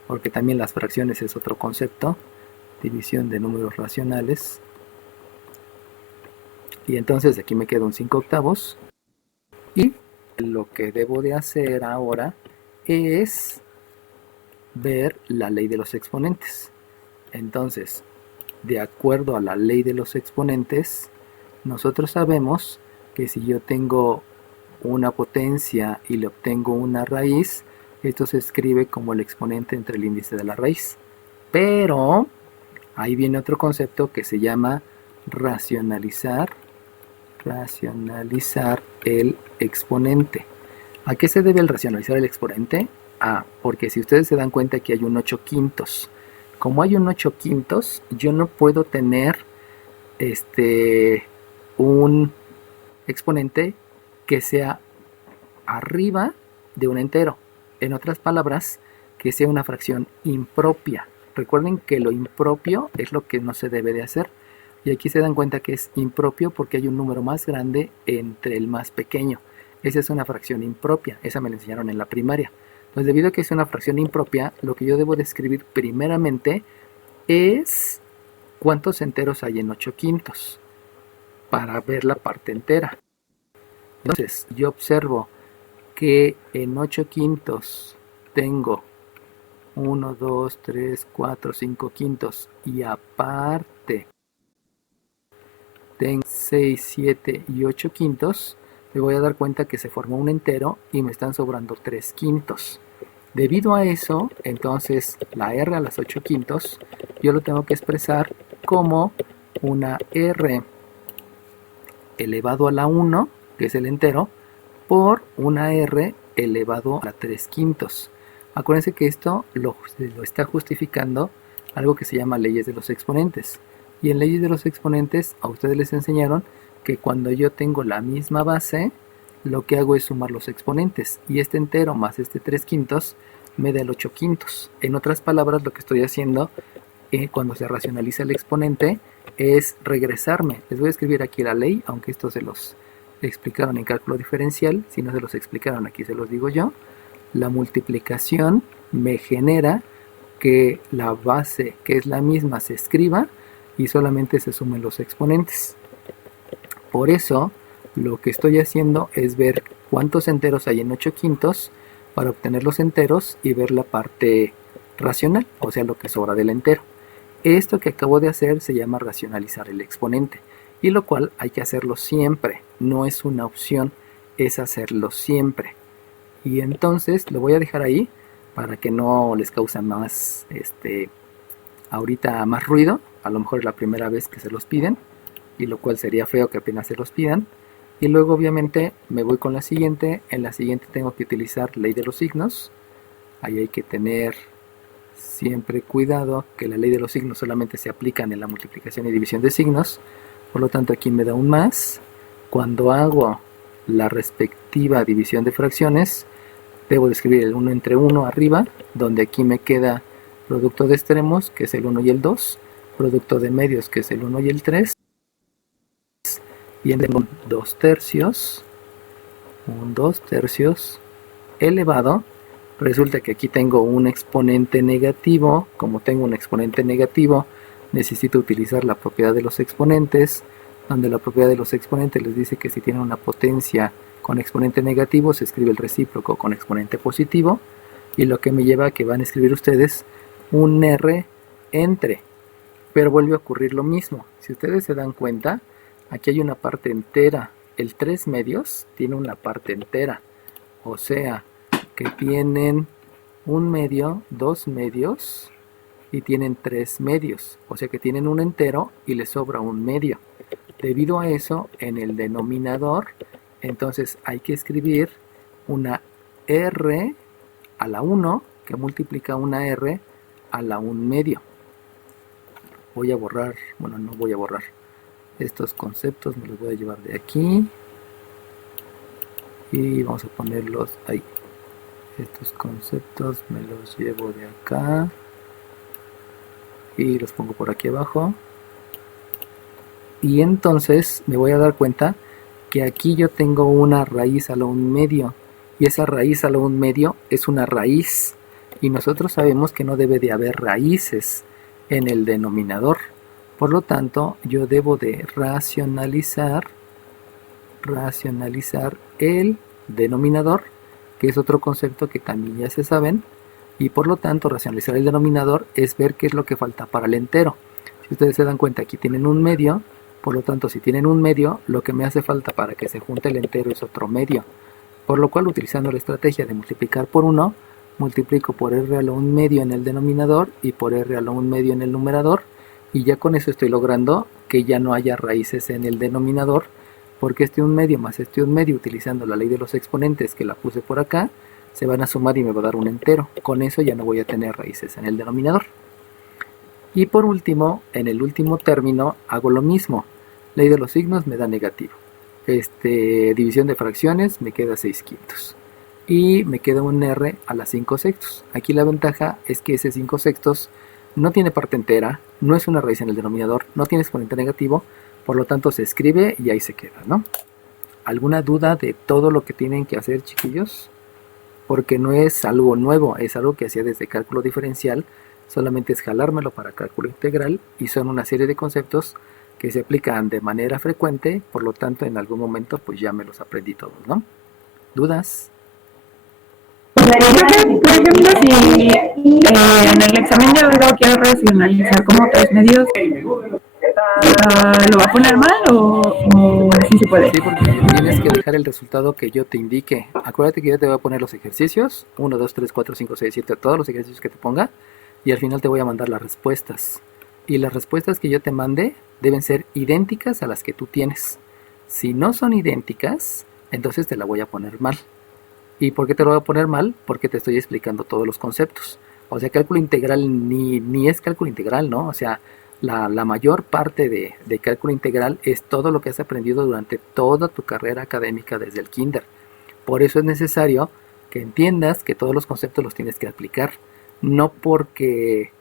porque también las fracciones es otro concepto, división de números racionales. Y entonces aquí me queda un 5 octavos. Y lo que debo de hacer ahora es ver la ley de los exponentes. Entonces, de acuerdo a la ley de los exponentes, nosotros sabemos que si yo tengo una potencia y le obtengo una raíz, esto se escribe como el exponente entre el índice de la raíz. Pero ahí viene otro concepto que se llama racionalizar el exponente. ¿A qué se debe el racionalizar el exponente? Porque si ustedes se dan cuenta que hay un 8 quintos. Como hay un 8 quintos, yo no puedo tener un exponente que sea arriba de un entero. En otras palabras, que sea una fracción impropia. Recuerden que lo impropio es lo que no se debe de hacer. Y aquí se dan cuenta que es impropio porque hay un número más grande entre el más pequeño. Esa es una fracción impropia. Esa me la enseñaron en la primaria. Entonces, debido a que es una fracción impropia, lo que yo debo de escribir primeramente es cuántos enteros hay en 8 quintos para ver la parte entera. Entonces, yo observo que en 8 quintos tengo 1, 2, 3, 4, 5 quintos y aparte tengo 6, 7 y 8 quintos, me voy a dar cuenta que se formó un entero y me están sobrando 3 quintos. Debido a eso, entonces la r a las 8 quintos, yo lo tengo que expresar como una r elevado a la 1, que es el entero, por una r elevado a la 3 quintos. Acuérdense que esto lo está justificando algo que se llama leyes de los exponentes. Y en leyes de los exponentes a ustedes les enseñaron que cuando yo tengo la misma base, lo que hago es sumar los exponentes. Y este entero más este 3 quintos me da el 8 quintos. En otras palabras, lo que estoy haciendo cuando se racionaliza el exponente es regresarme. Les voy a escribir aquí la ley, aunque esto se los explicaron en cálculo diferencial. Si no se los explicaron, aquí se los digo yo. La multiplicación me genera que la base, que es la misma, se escriba y solamente se sumen los exponentes. Por eso, lo que estoy haciendo es ver cuántos enteros hay en 8 quintos para obtener los enteros y ver la parte racional, o sea, lo que sobra del entero. Esto que acabo de hacer se llama racionalizar el exponente. y lo cual hay que hacerlo siempre, no es una opción, es hacerlo siempre. Y entonces lo voy a dejar ahí para que no les cause más, ahorita más ruido. A lo mejor es la primera vez que se los piden, y lo cual sería feo que apenas se los pidan. Y luego obviamente me voy con la siguiente. En la siguiente tengo que utilizar ley de los signos. Ahí hay que tener siempre cuidado que la ley de los signos solamente se aplican en la multiplicación y división de signos. Por lo tanto aquí me da un más. Cuando hago la respectiva división de fracciones, debo de escribir el 1 entre 1 arriba, donde aquí me queda producto de extremos, que es el 1 y el 2, producto de medios, que es el 1 y el 3, y en un 2 tercios, elevado. Resulta que aquí tengo un exponente negativo. Como tengo un exponente negativo, necesito utilizar la propiedad de los exponentes, donde la propiedad de los exponentes les dice que si tienen una potencia con exponente negativo, se escribe el recíproco con exponente positivo, y lo que me lleva a que van a escribir ustedes un R entre. Pero vuelve a ocurrir lo mismo. Si ustedes se dan cuenta, aquí hay una parte entera. El 3 medios tiene una parte entera. O sea, que tienen un medio, 2 medios y tienen 3 medios. O sea que tienen un entero y les sobra un medio. Debido a eso, en el denominador, entonces hay que escribir una R a la 1 que multiplica una R a la 1 medio. Voy a borrar, bueno, no voy a borrar. Estos conceptos me los voy a llevar de aquí. Y vamos a ponerlos ahí. Estos conceptos me los llevo de acá. Y los pongo por aquí abajo. Y entonces me voy a dar cuenta que aquí yo tengo una raíz a la 1 medio. Y esa raíz a la 1 medio es una raíz. Y nosotros sabemos que no debe de haber raíces en el denominador. Por lo tanto, yo debo de racionalizar el denominador, que es otro concepto que también ya se saben. Y por lo tanto, racionalizar el denominador es ver qué es lo que falta para el entero. Si ustedes se dan cuenta, aquí tienen un medio. Por lo tanto, si tienen un medio, lo que me hace falta para que se junte el entero es otro medio. Por lo cual, utilizando la estrategia de multiplicar por 1, multiplico por R a la 1 medio en el denominador y por R a la 1 medio en el numerador. Y ya con eso estoy logrando que ya no haya raíces en el denominador, porque este 1 medio más este 1 medio, utilizando la ley de los exponentes que la puse por acá, se van a sumar y me va a dar un entero. Con eso ya no voy a tener raíces en el denominador. Y por último, en el último término, hago lo mismo. Ley de los signos me da negativo. División de fracciones me queda 6/5. Y me queda un R a las 5/6. Aquí la ventaja es que ese 5/6 no tiene parte entera, no es una raíz en el denominador, no tiene exponente negativo, por lo tanto se escribe y ahí se queda, ¿no? ¿Alguna duda de todo lo que tienen que hacer, chiquillos? Porque no es algo nuevo, es algo que hacía desde cálculo diferencial, solamente es jalármelo para cálculo integral y son una serie de conceptos que se aplican de manera frecuente, por lo tanto en algún momento pues ya me los aprendí todos, ¿no? ¿Dudas? Profe, por ejemplo, si en el examen de hoy lo quiero racionalizar como 3 medios, ¿lo va a poner mal o sí se puede? Sí, porque tienes que dejar el resultado que yo te indique. Acuérdate que yo te voy a poner los ejercicios, 1, 2, 3, 4, 5, 6, 7, todos los ejercicios que te ponga, y al final te voy a mandar las respuestas. Y las respuestas que yo te mande deben ser idénticas a las que tú tienes. Si no son idénticas, entonces te la voy a poner mal. ¿Y por qué te lo voy a poner mal? Porque te estoy explicando todos los conceptos. O sea, cálculo integral ni es cálculo integral, ¿no? O sea, la mayor parte de cálculo integral es todo lo que has aprendido durante toda tu carrera académica desde el kinder. Por eso es necesario que entiendas que todos los conceptos los tienes que aplicar. No porque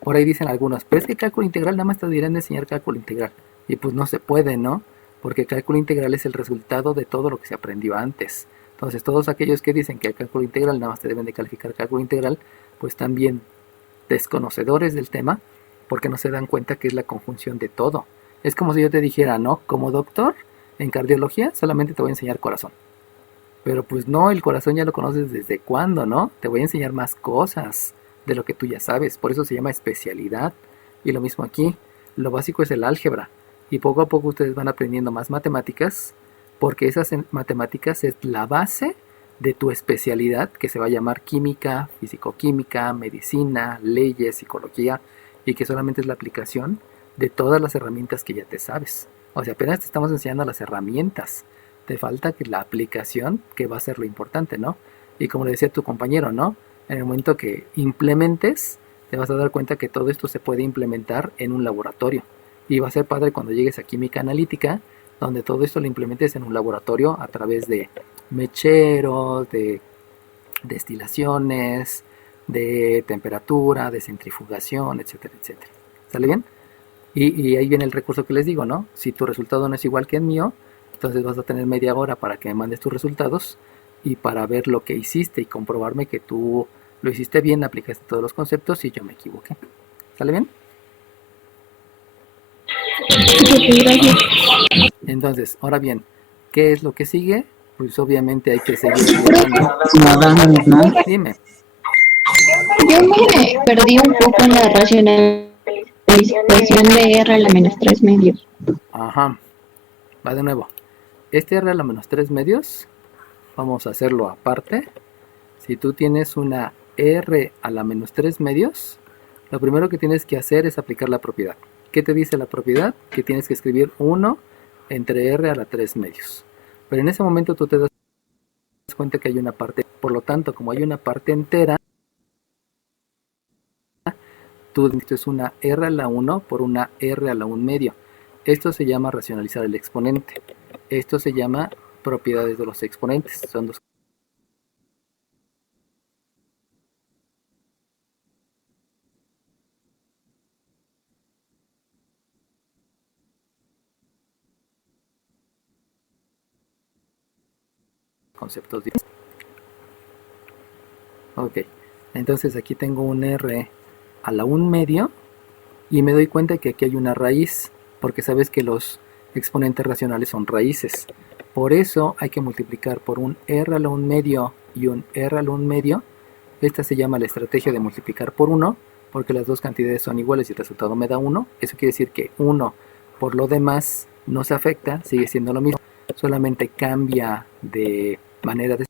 por ahí dicen algunos, pero es que cálculo integral nada más te dirán de enseñar cálculo integral. Y pues no se puede, ¿no? Porque cálculo integral es el resultado de todo lo que se aprendió antes. Entonces todos aquellos que dicen que el cálculo integral nada más te deben de calificar cálculo integral, pues también desconocedores del tema, porque no se dan cuenta que es la conjunción de todo. Es como si yo te dijera, ¿no? Como doctor en cardiología solamente te voy a enseñar corazón. Pero pues no, el corazón ya lo conoces desde cuándo, ¿no? Te voy a enseñar más cosas de lo que tú ya sabes. Por eso se llama especialidad. Y lo mismo aquí. Lo básico es el álgebra. Y poco a poco ustedes van aprendiendo más matemáticas, porque esas matemáticas es la base de tu especialidad, que se va a llamar química, fisicoquímica, medicina, leyes, psicología, y que solamente es la aplicación de todas las herramientas que ya te sabes. O sea, apenas te estamos enseñando las herramientas. Te falta que la aplicación, que va a ser lo importante, ¿no? Y como le decía tu compañero, ¿no? En el momento que implementes, te vas a dar cuenta que todo esto se puede implementar en un laboratorio. Y va a ser padre cuando llegues a química analítica, donde todo esto lo implementes en un laboratorio a través de mecheros, de destilaciones, de temperatura, de centrifugación, etcétera, etcétera. ¿Sale bien? Y ahí viene el recurso que les digo, ¿no? Si tu resultado no es igual que el mío, entonces vas a tener media hora para que me mandes tus resultados y para ver lo que hiciste y comprobarme que tú lo hiciste bien, aplicaste todos los conceptos y yo me equivoqué. ¿Sale bien? Gracias. Entonces, ahora bien, ¿qué es lo que sigue? Pues obviamente hay que seguir estudiando. ¿no? Dime. Yo me perdí un poco en la racionalización de R a la menos 3 medios. Ajá. Va de nuevo. Este R a la menos 3 medios, vamos a hacerlo aparte. Si tú tienes una R a la menos 3 medios, lo primero que tienes que hacer es aplicar la propiedad. ¿Qué te dice la propiedad? Que tienes que escribir 1 entre R a la 3 medios. Pero en ese momento tú te das cuenta que hay una parte. Por lo tanto, como hay una parte entera, tú dices una R a la 1 por una R a la 1 medio. Esto se llama racionalizar el exponente. Esto se llama propiedades de los exponentes. Son dos conceptos diferentes. Ok, entonces aquí tengo un R a la 1 medio y me doy cuenta que aquí hay una raíz, porque sabes que los exponentes racionales son raíces. Por eso hay que multiplicar por un R a la 1 medio y un R a la 1 medio. Esta se llama la estrategia de multiplicar por 1, porque las dos cantidades son iguales y el resultado me da 1. Eso quiere decir que 1 por lo demás no se afecta, sigue siendo lo mismo, solamente cambia de manera de...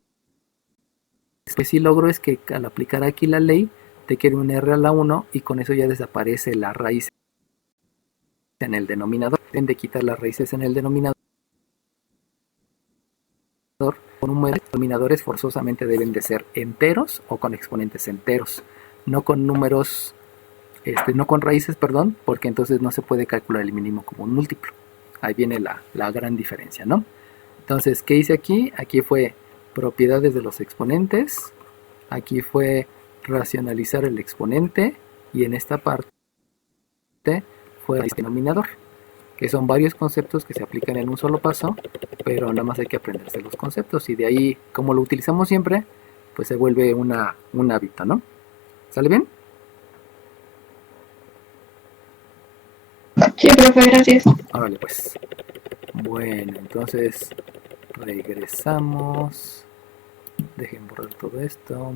Lo que sí logro es que al aplicar aquí la ley, te quede un R a la 1 y con eso ya desaparece la raíz en el denominador. Deben de quitar las raíces en el denominador. Con un los denominadores forzosamente deben de ser enteros o con exponentes enteros, no con números, no con raíces, perdón, porque entonces no se puede calcular el mínimo como un múltiplo. Ahí viene la gran diferencia, ¿no? Entonces, ¿qué hice aquí? Aquí fue propiedades de los exponentes, aquí fue racionalizar el exponente y en esta parte fue el denominador, que son varios conceptos que se aplican en un solo paso, pero nada más hay que aprenderse los conceptos y de ahí, como lo utilizamos siempre, pues se vuelve un hábito, ¿no? ¿Sale bien? Sí, profe, gracias. Órale, pues. Bueno, entonces regresamos. Dejen borrar todo esto.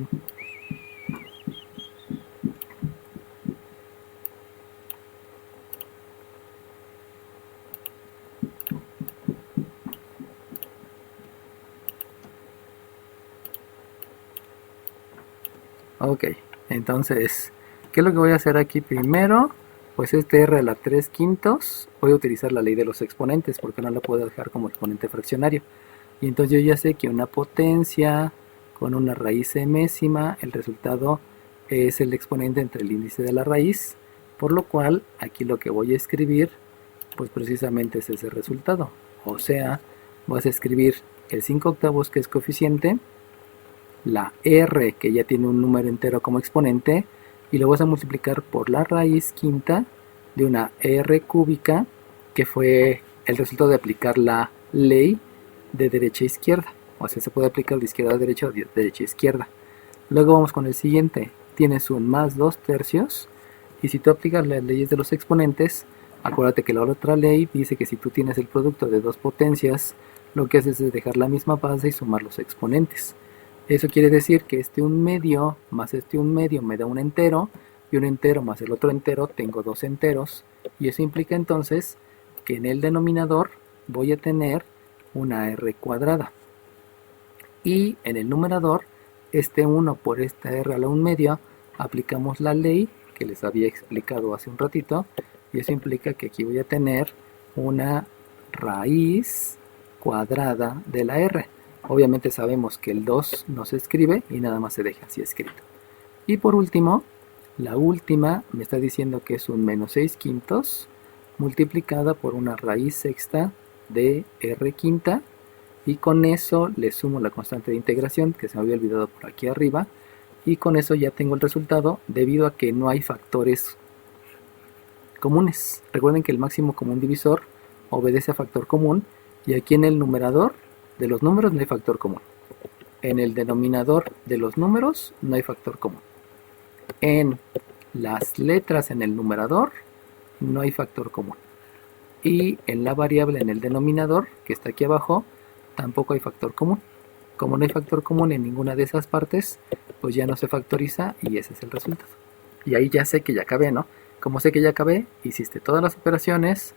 Ok, entonces, ¿qué es lo que voy a hacer aquí primero? Pues este R a la 3 quintos, voy a utilizar la ley de los exponentes porque no la puedo dejar como exponente fraccionario. Y entonces yo ya sé que una potencia con una raíz enésima, el resultado es el exponente entre el índice de la raíz, por lo cual aquí lo que voy a escribir, pues precisamente es ese resultado. O sea, vas a escribir el 5 octavos que es coeficiente, la R que ya tiene un número entero como exponente, y lo vas a multiplicar por la raíz quinta de una R cúbica, que fue el resultado de aplicar la ley de derecha a izquierda. O sea, se puede aplicar de izquierda a derecha o de derecha a izquierda. Luego vamos con el siguiente. Tienes un más 2 tercios. Y si tú aplicas las leyes de los exponentes, acuérdate que la otra ley dice que si tú tienes el producto de dos potencias, lo que haces es dejar la misma base y sumar los exponentes. Eso quiere decir que este 1 medio más este 1 medio me da un entero, y un entero más el otro entero tengo dos enteros, y eso implica entonces que en el denominador voy a tener una r cuadrada. Y en el numerador, este 1 por esta r a la 1/2, aplicamos la ley que les había explicado hace un ratito. Y eso implica que aquí voy a tener una raíz cuadrada de la r. Obviamente sabemos que el 2 no se escribe y nada más se deja así escrito. Y por último, la última me está diciendo que es un menos 6/5 multiplicada por una raíz sexta de r quinta. Y con eso le sumo la constante de integración que se me había olvidado por aquí arriba. Y con eso ya tengo el resultado debido a que no hay factores comunes. Recuerden que el máximo común divisor obedece a factor común. Y aquí en el numerador de los números no hay factor común. En el denominador de los números no hay factor común. En las letras en el numerador no hay factor común. Y en la variable en el denominador, que está aquí abajo, tampoco hay factor común. Como no hay factor común en ninguna de esas partes, pues ya no se factoriza y ese es el resultado. Y ahí ya sé que ya acabé, ¿no? Como sé que ya acabé, hiciste todas las operaciones,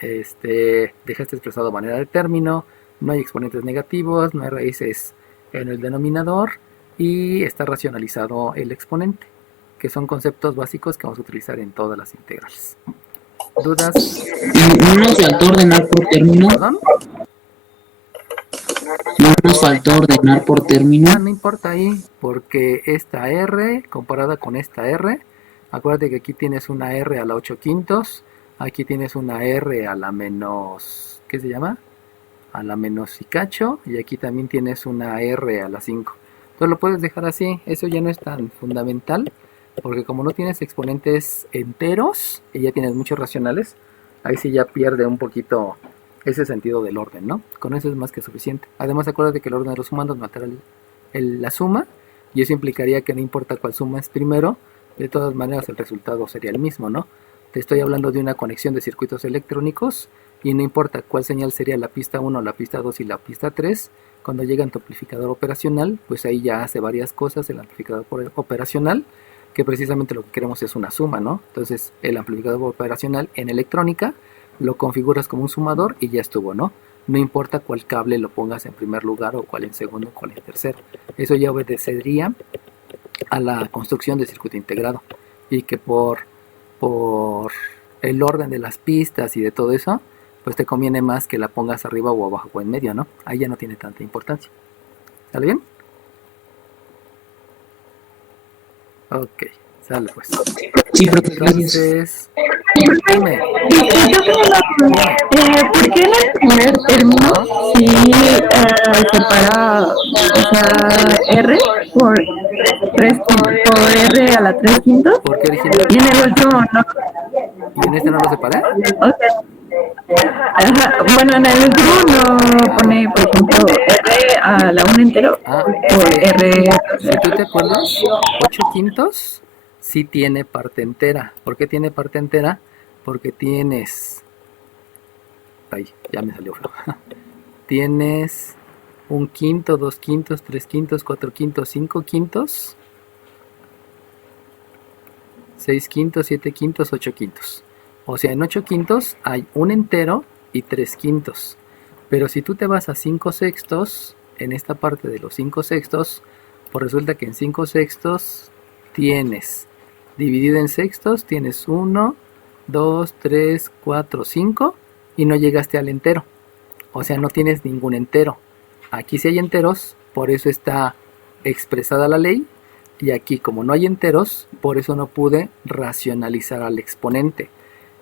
dejaste expresado manera de término, no hay exponentes negativos, no hay raíces en el denominador y está racionalizado el exponente, que son conceptos básicos que vamos a utilizar en todas las integrales. ¿Dudas? No nos faltó ordenar por término. ¿Perdón? No nos faltó ordenar por término. No importa ahí, porque esta R comparada con esta R, acuérdate que aquí tienes una R a la 8/5, aquí tienes una R a la menos, ¿qué se llama? A la menos y cacho, y aquí también tienes una R a la 5. Entonces lo puedes dejar así, eso ya no es tan fundamental, porque como no tienes exponentes enteros y ya tienes muchos racionales, ahí sí ya pierde un poquito ese sentido del orden, ¿no? Con eso es más que suficiente. Además, acuérdate que el orden de los sumandos no altera la suma, y eso implicaría que no importa cuál suma es primero, de todas maneras el resultado sería el mismo, ¿no? Te estoy hablando de una conexión de circuitos electrónicos, y no importa cuál señal sería la pista 1, la pista 2 y la pista 3, cuando llega a tu amplificador operacional, pues ahí ya hace varias cosas el amplificador operacional, que precisamente lo que queremos es una suma, ¿no? Entonces, el amplificador operacional en electrónica lo configuras como un sumador y ya estuvo, ¿no? No importa cuál cable lo pongas en primer lugar o cuál en segundo o cuál en tercero. Eso ya obedecería a la construcción de circuito integrado. Y que por el orden de las pistas y de todo eso, pues te conviene más que la pongas arriba o abajo o en medio, ¿no? Ahí ya no tiene tanta importancia. ¿Sale bien? Ok, sale pues. Sí, profe, gracias. Entonces, dime. Yo tengo una pregunta. ¿Por qué en el primer término sí separa, o sea, R por R a la 3/5? ¿Por qué original? Y en el último no. ¿Y en este no lo separé? O sea, ajá, bueno, en el último no pone, por ejemplo, R a la 1 entero por R. Si tú te acuerdas, 8/5 sí tiene parte entera. ¿Por qué tiene parte entera? Porque tienes... Ay, ya me salió feo. Tienes 1/5, 2/5, 3/5, 4/5, 5/5, 6/5, 7/5, 8/5. O sea, en 8/5 hay un entero y 3/5. Pero si tú te vas a 5/6, en esta parte de los 5/6, pues resulta que en 5/6 tienes, dividido en sextos, tienes 1, 2, 3, 4, 5 y no llegaste al entero. O sea, no tienes ningún entero. Aquí sí hay enteros, por eso está expresada la ley. Y aquí, como no hay enteros, por eso no pude racionalizar al exponente.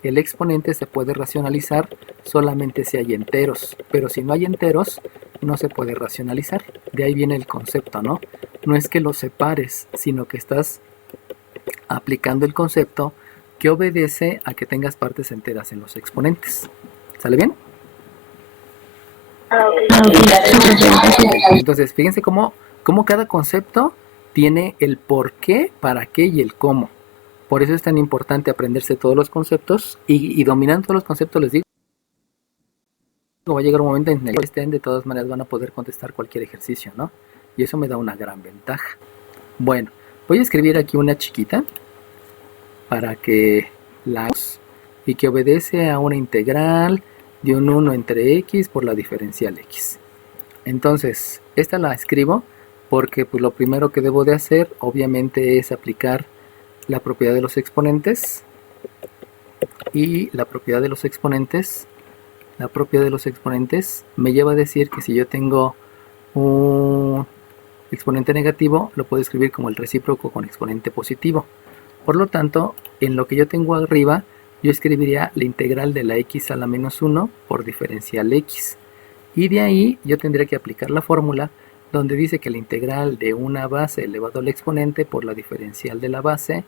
El exponente se puede racionalizar solamente si hay enteros, pero si no hay enteros, no se puede racionalizar. De ahí viene el concepto, ¿no? No es que los separes, sino que estás aplicando el concepto que obedece a que tengas partes enteras en los exponentes. ¿Sale bien? Entonces, fíjense cómo cada concepto tiene el por qué, para qué y el cómo. Por eso es tan importante aprenderse todos los conceptos y dominando todos los conceptos, les digo, va a llegar un momento en el que estén, de todas maneras van a poder contestar cualquier ejercicio, ¿no? Y eso me da una gran ventaja. Bueno, voy a escribir aquí una chiquita para que la y que obedece a una integral de un 1 entre x por la diferencial x. Entonces, esta la escribo porque pues, lo primero que debo de hacer obviamente es aplicar la propiedad de los exponentes, y la propiedad de los exponentes me lleva a decir que si yo tengo un exponente negativo, lo puedo escribir como el recíproco con exponente positivo. Por lo tanto, en lo que yo tengo arriba, yo escribiría la integral de la x a la menos 1 por diferencial x. Y de ahí yo tendría que aplicar la fórmula donde dice que la integral de una base elevado al exponente por la diferencial de la base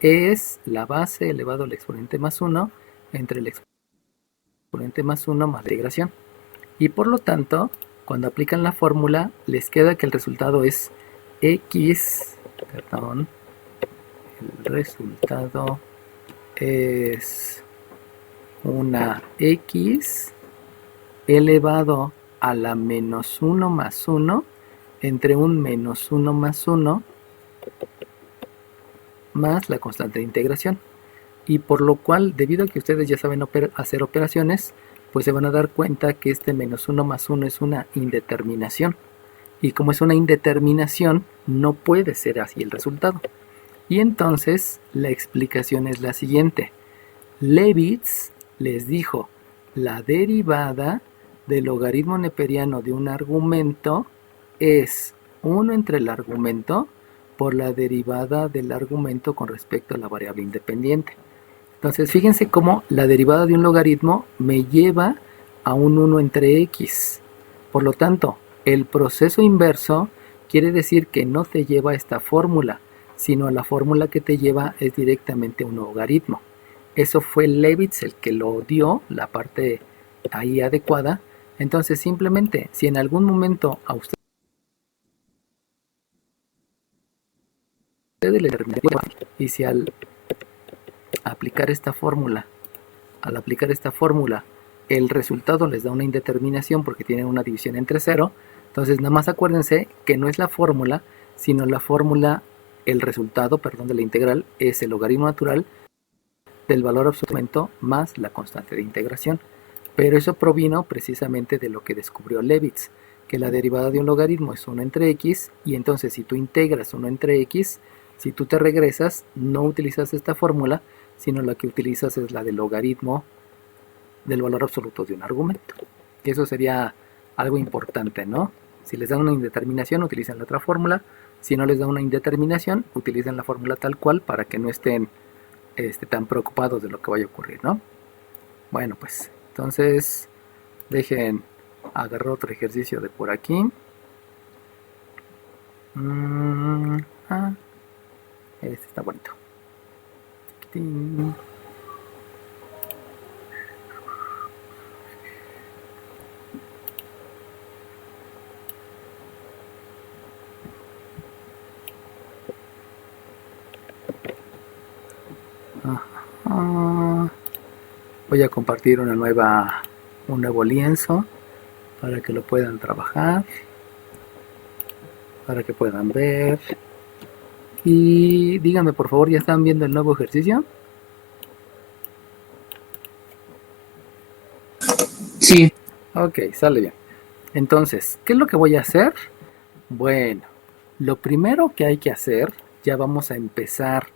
es la base elevado al exponente más 1 entre el exponente más 1 más la integración. Y por lo tanto, cuando aplican la fórmula, les queda que el resultado es x, el resultado es una x elevado a la menos 1 más 1 entre un menos 1 más 1 más la constante de integración. Y por lo cual, debido a que ustedes ya saben hacer operaciones, pues se van a dar cuenta que este menos 1 más 1 es una indeterminación. Y como es una indeterminación, no puede ser así el resultado. Y entonces, la explicación es la siguiente. Levitz les dijo, la derivada del logaritmo neperiano de un argumento es 1 entre el argumento por la derivada del argumento con respecto a la variable independiente. Entonces, fíjense cómo la derivada de un logaritmo me lleva a un 1 entre x. Por lo tanto, el proceso inverso quiere decir que no te lleva a esta fórmula, sino a la fórmula que te lleva es directamente un logaritmo. Eso fue Levitz el que lo dio, la parte ahí adecuada. Entonces, simplemente, si en algún momento a ustedes les termina, y si al aplicar esta fórmula, el resultado les da una indeterminación porque tienen una división entre 0, entonces nada más acuérdense que no es la fórmula, sino la fórmula, el resultado, perdón, de la integral es el logaritmo natural del valor absoluto más la constante de integración. Pero eso provino precisamente de lo que descubrió Levitz, que la derivada de un logaritmo es 1 entre x, y entonces si tú integras 1 entre x, si tú te regresas, no utilizas esta fórmula, sino la que utilizas es la del logaritmo del valor absoluto de un argumento. Que eso sería algo importante, ¿no? Si les dan una indeterminación, utilizan la otra fórmula. Si no les da una indeterminación, utilizan la fórmula tal cual para que no estén tan preocupados de lo que vaya a ocurrir, ¿no? Bueno, pues, entonces, dejen agarrar otro ejercicio de por aquí. Este está bonito. Voy a compartir un nuevo lienzo para que lo puedan trabajar, para que puedan ver. Y díganme por favor, ¿ya están viendo el nuevo ejercicio? Sí. Ok, sale bien. Entonces, ¿qué es lo que voy a hacer? Bueno, lo primero que hay que hacer, ya vamos a empezar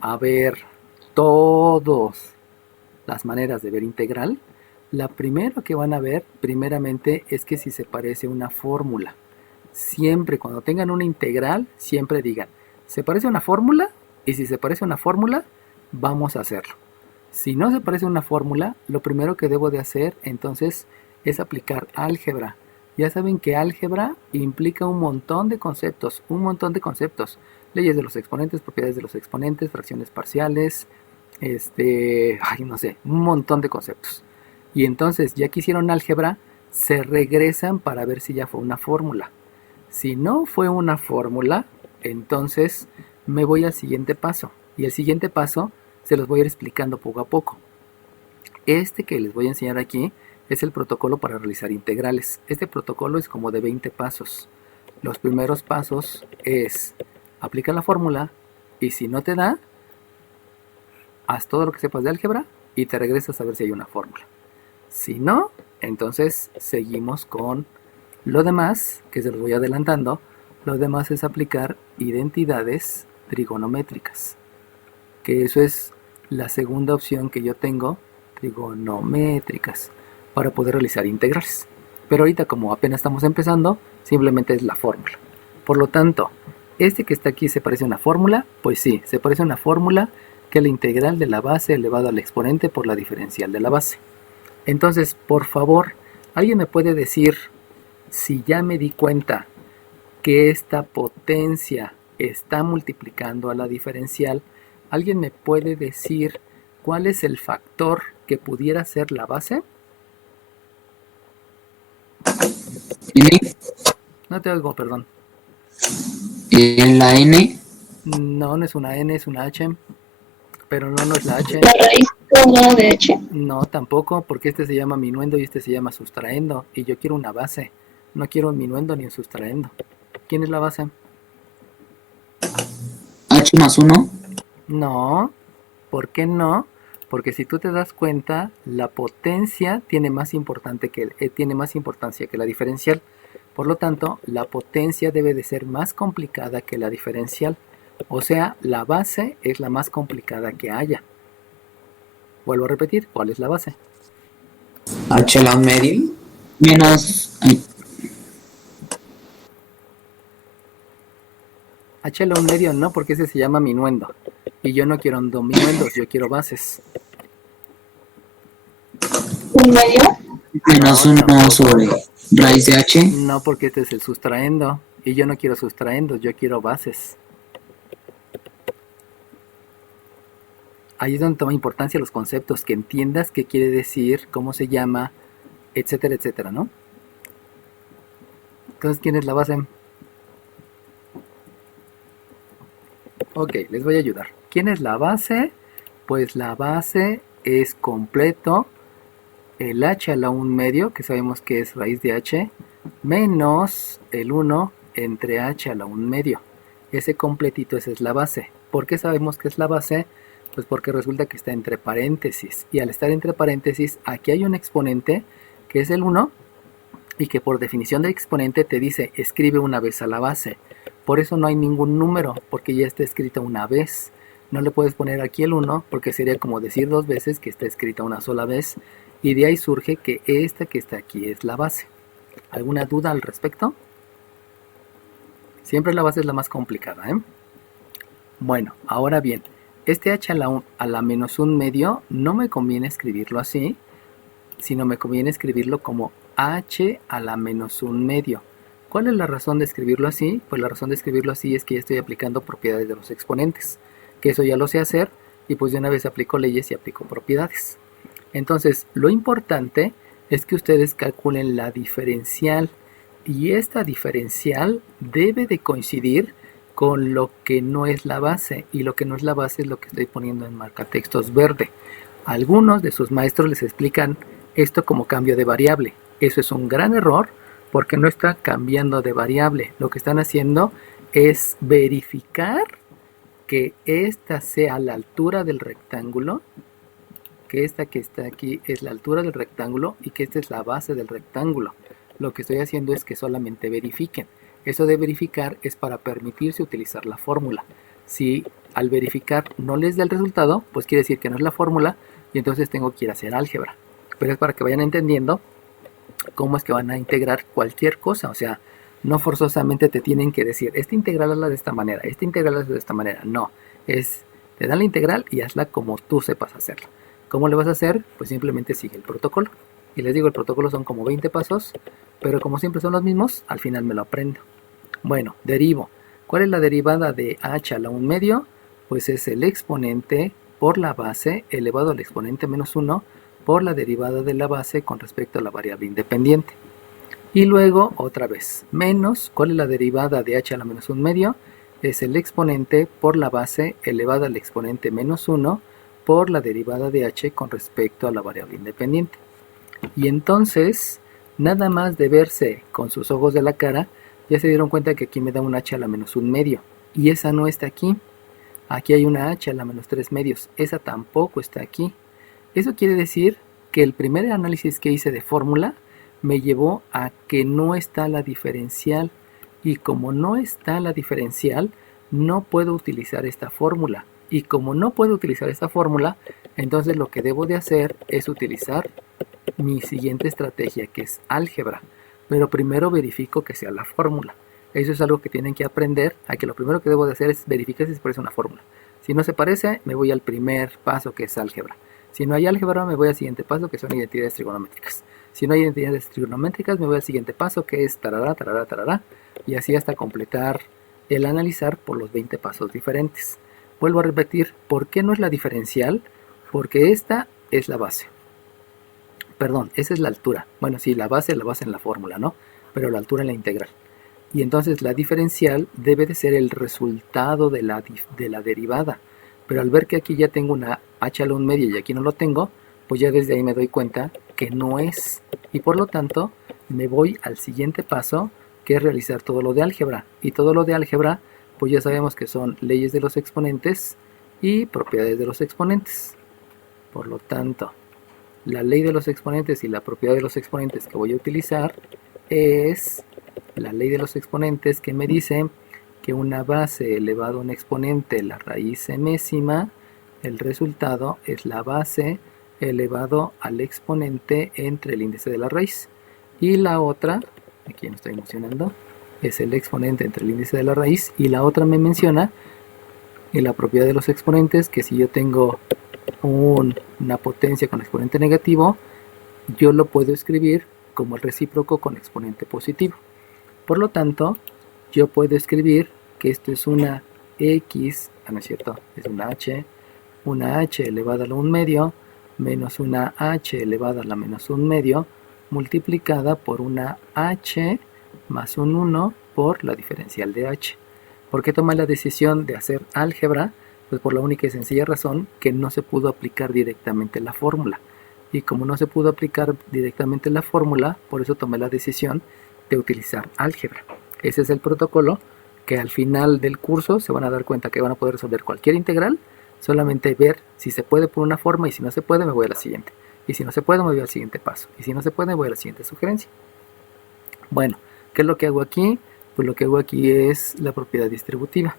a ver todas las maneras de ver integral. La primera que van a ver, primeramente, es que si se parece una fórmula. Siempre cuando tengan una integral, siempre digan, ¿se parece a una fórmula? Y si se parece a una fórmula, vamos a hacerlo. Si no se parece a una fórmula, lo primero que debo de hacer, entonces, es aplicar álgebra. Ya saben que álgebra implica un montón de conceptos. Leyes de los exponentes, propiedades de los exponentes, fracciones parciales, no sé, un montón de conceptos. Y entonces, ya que hicieron álgebra, se regresan para ver si ya fue una fórmula. Si no fue una fórmula, entonces me voy al siguiente paso. Y el siguiente paso se los voy a ir explicando poco a poco. Este que les voy a enseñar aquí es el protocolo para realizar integrales. Este protocolo es como de 20 pasos. Los primeros pasos es aplica la fórmula y si no te da, haz todo lo que sepas de álgebra y te regresas a ver si hay una fórmula. Si no, entonces seguimos con lo demás, que se los voy adelantando. Lo demás es aplicar identidades trigonométricas, que eso es la segunda opción que yo tengo, trigonométricas, para poder realizar integrales. Pero ahorita, como apenas estamos empezando, simplemente es la fórmula. Por lo tanto, este que está aquí se parece a una fórmula. Pues sí, se parece a una fórmula, que es la integral de la base elevado al exponente por la diferencial de la base. Entonces, por favor, ¿alguien me puede decir si ya me di cuenta que esta potencia está multiplicando a la diferencial? ¿Alguien me puede decir cuál es el factor que pudiera ser la base? N, No te oigo, perdón. en la N, No, no es una N, es una H. Pero no, no es la H. La raíz cuadrada de h. No, tampoco, porque este se llama minuendo y este se llama sustraendo. Y yo quiero una base. No quiero un minuendo ni un sustraendo. ¿Quién es la base? H más 1, No. ¿Por qué no? Porque si tú te das cuenta, la potencia tiene más importancia que la diferencial. Por lo tanto, la potencia debe de ser más complicada que la diferencial. O sea, la base es la más complicada que haya. Vuelvo a repetir, ¿cuál es la base? H a la medio. menos, H a la un medio no, porque ese se llama minuendo. Y yo no quiero minuendos, yo quiero bases. Un medio. menos No, 1 tampoco. sobre raíz de H, No, porque este es el sustraendo. Y yo no quiero sustraendos, yo quiero bases. Ahí es donde toma importancia los conceptos, que entiendas qué quiere decir, cómo se llama, etcétera, etcétera, ¿no? Entonces, ¿quién es la base? Ok, les voy a ayudar. ¿Quién es la base? Pues la base es completo el h a la 1 medio, que sabemos que es raíz de h, menos el 1 entre h a la 1 medio. Ese completito, esa es la base. ¿Por qué sabemos que es la base? Pues porque resulta que está entre paréntesis. Y al estar entre paréntesis, aquí hay un exponente, que es el 1, y que por definición de exponente te dice, escribe una vez a la base. Por eso no hay ningún número, porque ya está escrita una vez. No le puedes poner aquí el 1, porque sería como decir dos veces que está escrita una sola vez. Y de ahí surge que esta que está aquí es la base. ¿Alguna duda al respecto? Siempre la base es la más complicada, ¿eh? Bueno, ahora bien, este h a la menos 1 medio no me conviene escribirlo así, sino me conviene escribirlo como h a la menos 1 medio. ¿Cuál es la razón de escribirlo así? Pues la razón de escribirlo así es que ya estoy aplicando propiedades de los exponentes, que eso ya lo sé hacer, y pues de una vez aplico leyes y aplico propiedades. Entonces, lo importante es que ustedes calculen la diferencial, y esta diferencial debe de coincidir con lo que no es la base, y lo que no es la base es lo que estoy poniendo en marcatextos verde. Algunos de sus maestros les explican esto como cambio de variable. Eso es un gran error, porque no está cambiando de variable. Lo que están haciendo es verificar que esta sea la altura del rectángulo, que esta que está aquí es la altura del rectángulo y que esta es la base del rectángulo. Lo que estoy haciendo es que solamente verifiquen. Eso de verificar es para permitirse utilizar la fórmula. Si al verificar no les da el resultado, pues quiere decir que no es la fórmula y entonces tengo que ir a hacer álgebra. Pero es para que vayan entendiendo cómo es que van a integrar cualquier cosa. O sea, no forzosamente te tienen que decir, esta integral hazla de esta manera, esta integral hazla de esta manera. No, te dan la integral y hazla como tú sepas hacerla. ¿Cómo le vas a hacer? Pues simplemente sigue el protocolo. Y les digo, el protocolo son como 20 pasos, pero como siempre son los mismos, al final me lo aprendo. Bueno, derivo. ¿Cuál es la derivada de h a la 1 medio? Pues es el exponente por la base elevado al exponente menos 1 por la derivada de la base con respecto a la variable independiente. Y luego, otra vez, menos, ¿cuál es la derivada de h a la menos 1 medio? Es el exponente por la base elevada al exponente menos 1 por la derivada de h con respecto a la variable independiente. Y entonces, nada más de verse con sus ojos de la cara, ya se dieron cuenta que aquí me da un h a la menos 1 medio. Y esa no está aquí. Aquí hay una h a la menos 3 medios. Esa tampoco está aquí. Eso quiere decir que el primer análisis que hice de fórmula me llevó a que no está la diferencial, y como no está la diferencial, no puedo utilizar esta fórmula. Y como no puedo utilizar esta fórmula, entonces lo que debo de hacer es utilizar mi siguiente estrategia, que es álgebra. Pero primero verifico que sea la fórmula. Eso es algo que tienen que aprender, a que lo primero que debo de hacer es verificar si se parece a una fórmula. Si no se parece, me voy al primer paso, que es álgebra. Si no hay álgebra, me voy al siguiente paso, que son identidades trigonométricas. Si no hay identidades trigonométricas, me voy al siguiente paso, que es tarará, tarará, tarará, y así hasta completar el analizar por los 20 pasos diferentes. Vuelvo a repetir, ¿por qué no es la diferencial? Porque esta es la base. Perdón, esa es la altura. Bueno, sí, la base en la fórmula, ¿no? Pero la altura en la integral. Y entonces la diferencial debe de ser el resultado de la derivada. Pero al ver que aquí ya tengo una h a la 1 media y aquí no lo tengo, pues ya desde ahí me doy cuenta que no es. Y por lo tanto, me voy al siguiente paso, que es realizar todo lo de álgebra. Y todo lo de álgebra, pues ya sabemos que son leyes de los exponentes y propiedades de los exponentes. Por lo tanto, la ley de los exponentes y la propiedad de los exponentes que voy a utilizar es la ley de los exponentes, que me dice que una base elevado a un exponente, la raíz enésima, el resultado es la base elevado al exponente entre el índice de la raíz. Y la otra, aquí no estoy mencionando, es el exponente entre el índice de la raíz. Y la otra me menciona en la propiedad de los exponentes, que si yo tengo una potencia con exponente negativo, yo lo puedo escribir como el recíproco con exponente positivo. Por lo tanto, yo puedo escribir que esto es una x, no es cierto, es una h elevada a la 1 medio menos una h elevada a la menos 1 medio multiplicada por una h más un 1 por la diferencial de h. ¿Por qué tomé la decisión de hacer álgebra? Pues por la única y sencilla razón que no se pudo aplicar directamente la fórmula. Y como no se pudo aplicar directamente la fórmula, por eso tomé la decisión de utilizar álgebra. Ese es el protocolo, que al final del curso se van a dar cuenta que van a poder resolver cualquier integral, solamente ver si se puede por una forma, y si no se puede me voy a la siguiente. Y si no se puede me voy al siguiente paso. Y si no se puede me voy a la siguiente sugerencia. Bueno, ¿qué es lo que hago aquí? Pues lo que hago aquí es la propiedad distributiva.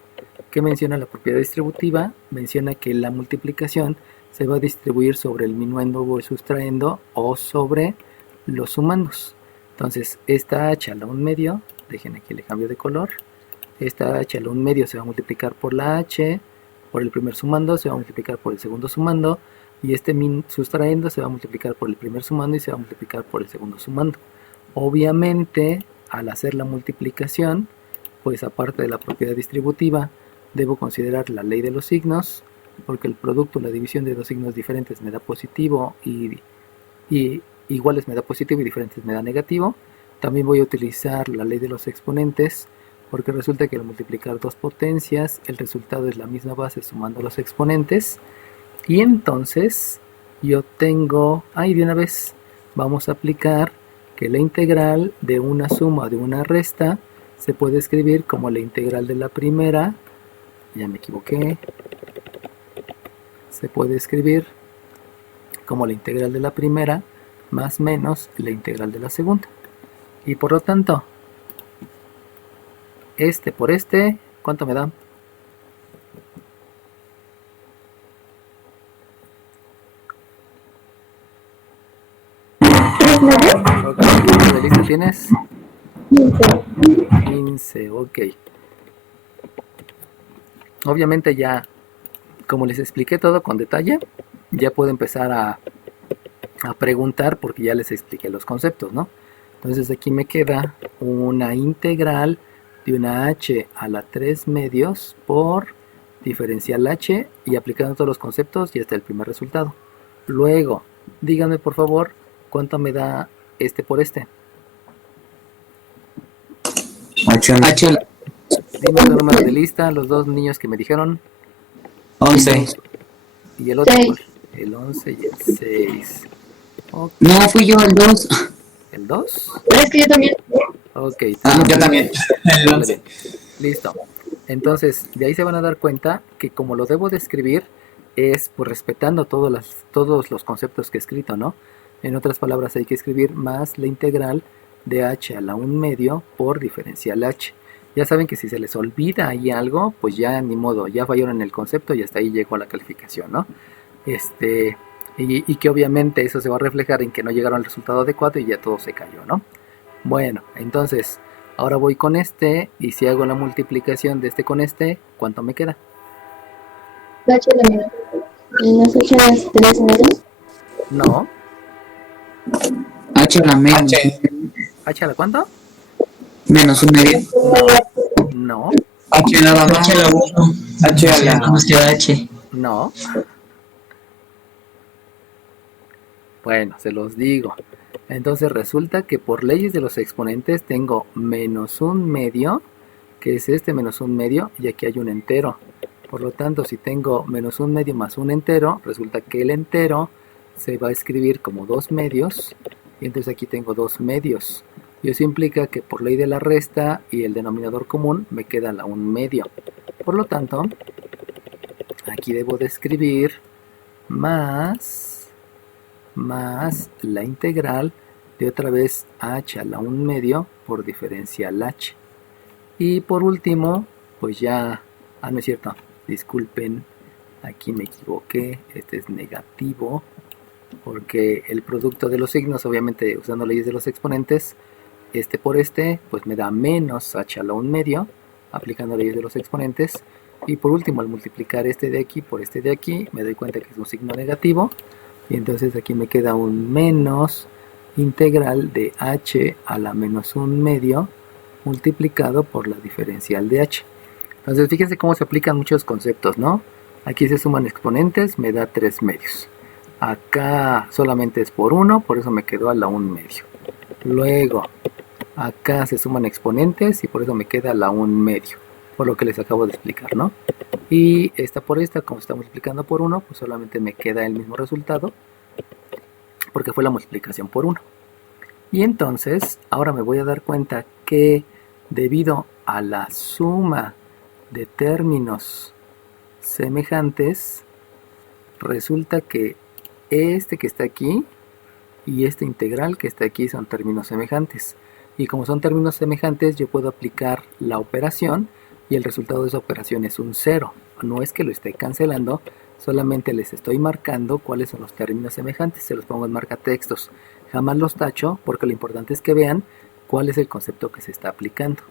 ¿Qué menciona la propiedad distributiva? Menciona que la multiplicación se va a distribuir sobre el minuendo o el sustraendo o sobre los sumandos. Entonces, esta h a la 1 medio, dejen aquí le cambio de color, esta h a la 1 medio se va a multiplicar por la h, por el primer sumando, se va a multiplicar por el segundo sumando, y este sustraendo se va a multiplicar por el primer sumando y se va a multiplicar por el segundo sumando. Obviamente, al hacer la multiplicación, pues aparte de la propiedad distributiva, debo considerar la ley de los signos, porque el producto, la división de dos signos diferentes me da positivo y iguales me da positivo y diferentes me da negativo. También voy a utilizar la ley de los exponentes, porque resulta que al multiplicar dos potencias, el resultado es la misma base sumando los exponentes. Y entonces yo tengo, de una vez vamos a aplicar que la integral de una suma o de una resta se puede escribir como la integral de la primera, ya me equivoqué, se puede escribir como la integral de la primera más menos la integral de la segunda. Y por lo tanto, este por este, ¿cuánto me da? Ok, ¿de lista tienes? 15, ok. Obviamente ya, como les expliqué todo con detalle, ya puedo empezar a preguntar, porque ya les expliqué los conceptos, ¿no? Entonces aquí me queda una integral de una h a la 3 medios por diferencial h, y aplicando todos los conceptos ya está el primer resultado. Luego, díganme por favor, ¿cuánto me da este por este? 8, H a la Dime el número de lista, los dos niños que me dijeron. 11. Y el otro, 6. ¿cuál? El 11 y el 6. Ok, No, fui yo el 2. ¿el 2? Pero es que yo también. Ok. Yo también. El 11. Listo. Entonces, de ahí se van a dar cuenta que como lo debo de escribir, es pues respetando todos los conceptos que he escrito, ¿no? En otras palabras, hay que escribir más la integral de h a la 1/2 por diferencial h. Ya saben que si se les olvida ahí algo, pues ya ni modo, ya fallaron en el concepto y hasta ahí llegó a la calificación, ¿no? Y que obviamente eso se va a reflejar en que no llegaron al resultado adecuado y ya todo se cayó, ¿no? Bueno, entonces, ahora voy con este y si hago la multiplicación de este con este, ¿cuánto me queda? H a la menos. ¿Las H a las 3 medios? No. H a la menos. ¿H a la cuánto? Menos 1/2. No. H nada más. H a la 1. H a la. ¿Cómo queda H? No. Bueno, se los digo. Entonces resulta que por leyes de los exponentes tengo menos 1/2, que es este menos 1/2, y aquí hay un entero. Por lo tanto, si tengo menos 1/2 más un entero, resulta que el entero se va a escribir como 2/2, y entonces aquí tengo 2/2. Y eso implica que por ley de la resta y el denominador común me queda la 1/2. Por lo tanto, aquí debo de escribir más la integral de otra vez h a la 1/2 por diferencial h. Y por último, pues ya, no es cierto, disculpen, aquí me equivoqué, este es negativo, porque el producto de los signos, obviamente usando leyes de los exponentes, este por este, pues me da menos h a la 1/2, aplicando leyes de los exponentes. Y por último, al multiplicar este de aquí por este de aquí, me doy cuenta que es un signo negativo. Y entonces aquí me queda un menos integral de h a la menos 1/2 multiplicado por la diferencial de h. Entonces fíjense cómo se aplican muchos conceptos, ¿no? Aquí se suman exponentes, me da 3/2. Acá solamente es por 1, por eso me quedó a la 1/2. Luego, acá se suman exponentes y por eso me queda la 1/2, por lo que les acabo de explicar, ¿no? Y esta por esta, como está multiplicando por 1, pues solamente me queda el mismo resultado, porque fue la multiplicación por 1. Y entonces, ahora me voy a dar cuenta que debido a la suma de términos semejantes, resulta que este que está aquí y este integral que está aquí son términos semejantes. Y como son términos semejantes, yo puedo aplicar la operación y el resultado de esa operación es un 0. No es que lo esté cancelando, solamente les estoy marcando cuáles son los términos semejantes. Se los pongo en marcatextos. Jamás los tacho porque lo importante es que vean cuál es el concepto que se está aplicando.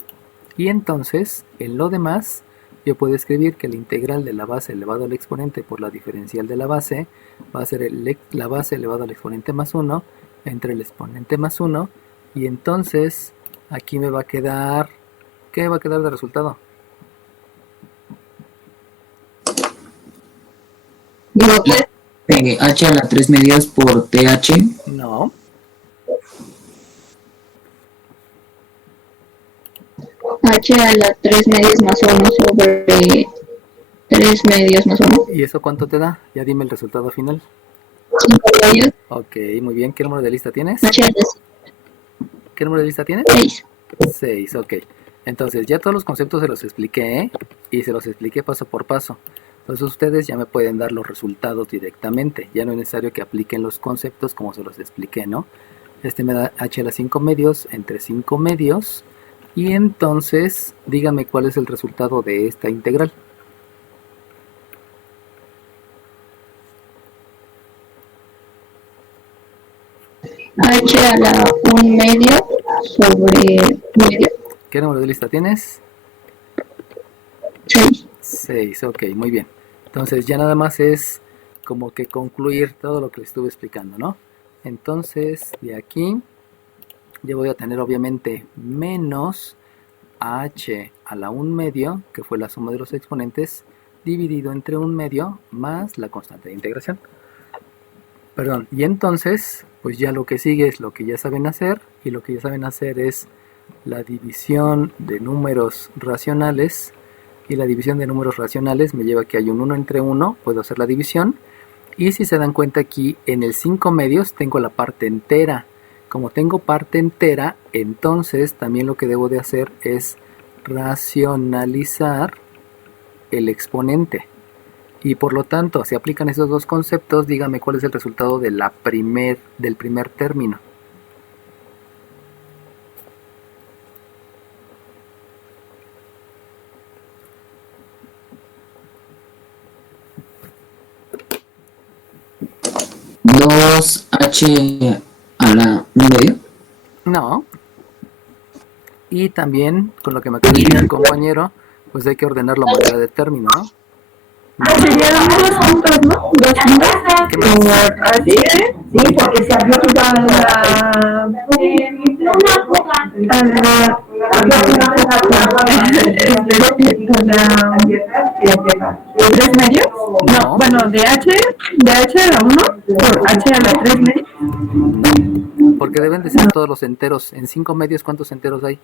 Y entonces, en lo demás, yo puedo escribir que la integral de la base elevado al exponente por la diferencial de la base va a ser la base elevado al exponente más 1 entre el exponente más 1. Y entonces, aquí me va a quedar... ¿Qué va a quedar de resultado? H a la 3/2 por TH. No. H a la 3 medios más 1 sobre 3 medios más 1. ¿Y eso cuánto te da? Ya dime el resultado final. 5 medios. Ok, muy bien. ¿Qué número de lista tienes? H a la ¿Qué número de lista tienes? 6. 6, ok. Entonces ya todos los conceptos se los expliqué, ¿eh? Y se los expliqué paso por paso. Entonces ustedes ya me pueden dar los resultados directamente. Ya no es necesario que apliquen los conceptos como se los expliqué, ¿no? Este me da h a la 5 medios entre 5 medios. Y entonces díganme cuál es el resultado de esta integral. H a la 1 medio sobre medio. ¿Qué número de lista tienes? 6. 6, ok, muy bien. Entonces ya nada más es como que concluir todo lo que les estuve explicando, ¿no? Entonces de aquí yo voy a tener obviamente menos h a la 1 medio, que fue la suma de los exponentes, dividido entre 1 medio más la constante de integración. Perdón, y entonces pues ya lo que sigue es lo que ya saben hacer, y lo que ya saben hacer es la división de números racionales. Y la división de números racionales me lleva a que hay un 1 entre 1, puedo hacer la división. Y si se dan cuenta aquí, en el 5 medios tengo la parte entera. Como tengo parte entera, entonces también lo que debo de hacer es racionalizar el exponente. Y por lo tanto, si aplican esos dos conceptos, dígame cuál es el resultado de del primer término. Dos h a la un medio. No. Y también, con lo que me acaba de decir el compañero, pues hay que ordenarlo a manera de término, ¿no? Serían dos puntos, ¿no? Dos puntos. ¿Qué más? Por H. Sí, porque se aplica ¿tres medios? No, bueno, de H a la 1 por H a la 3 medios. Porque deben de ser todos los enteros. En 5 medios, ¿cuántos enteros hay?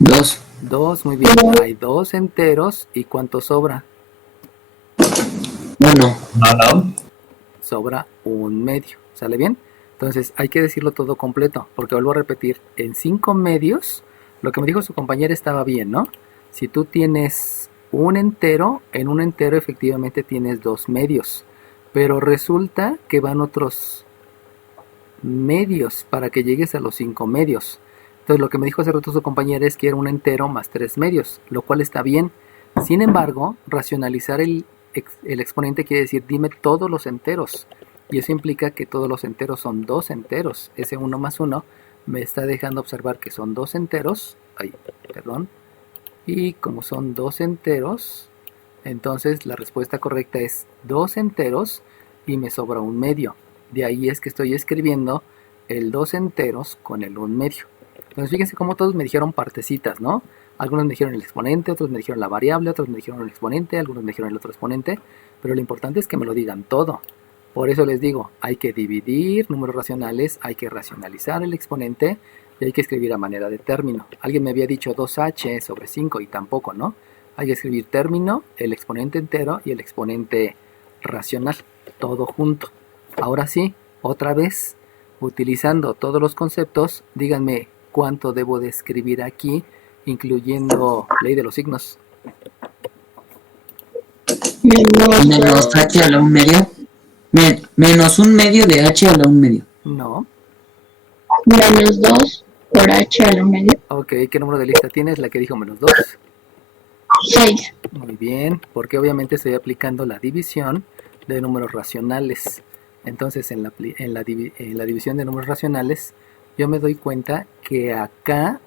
Dos. 2, muy bien. Hay 2 enteros. ¿Y cuánto sobra? Uno. Sobra un medio. ¿Sale bien? Entonces hay que decirlo todo completo. Porque vuelvo a repetir, en 5 medios, lo que me dijo su compañera estaba bien, ¿no? Si tú tienes un entero, en un entero efectivamente tienes 2 medios. Pero resulta que van otros medios para que llegues a los 5 medios. Entonces lo que me dijo hace rato su compañera es que era un entero más 3 medios, lo cual está bien. Sin embargo, racionalizar el exponente quiere decir dime todos los enteros. Y eso implica que todos los enteros son 2 enteros. Ese 1 más 1 me está dejando observar que son 2 enteros. Perdón. Y como son 2 enteros, entonces la respuesta correcta es 2 enteros y me sobra un medio. De ahí es que estoy escribiendo el 2 enteros con el 1 medio. Entonces fíjense cómo todos me dijeron partecitas, ¿no? Algunos me dijeron el exponente, otros me dijeron la variable, otros me dijeron el exponente, algunos me dijeron el otro exponente, pero lo importante es que me lo digan todo. Por eso les digo, hay que dividir números racionales, hay que racionalizar el exponente y hay que escribir a manera de término. Alguien me había dicho 2h sobre 5 y tampoco, ¿no? Hay que escribir término, el exponente entero y el exponente racional, todo junto. Ahora sí, otra vez, utilizando todos los conceptos, díganme cuánto debo de escribir aquí, incluyendo ley de los signos. Menos h a la un medio. Menos un medio de h a la un medio. No. Menos 2 por H a la medio. Ok, ¿qué número de lista tienes? La que dijo menos 2. 6. Muy bien, porque obviamente estoy aplicando la división de números racionales. Entonces en la división de números racionales yo me doy cuenta que acá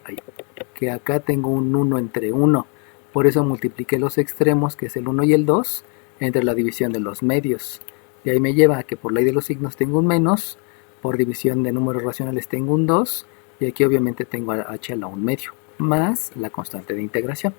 tengo un 1 entre 1. Por eso multipliqué los extremos, que es el 1 y el 2, entre la división de los medios. Y ahí me lleva a que por ley de los signos tengo un menos, por división de números racionales tengo un 2, y aquí obviamente tengo h a la 1 medio, más la constante de integración.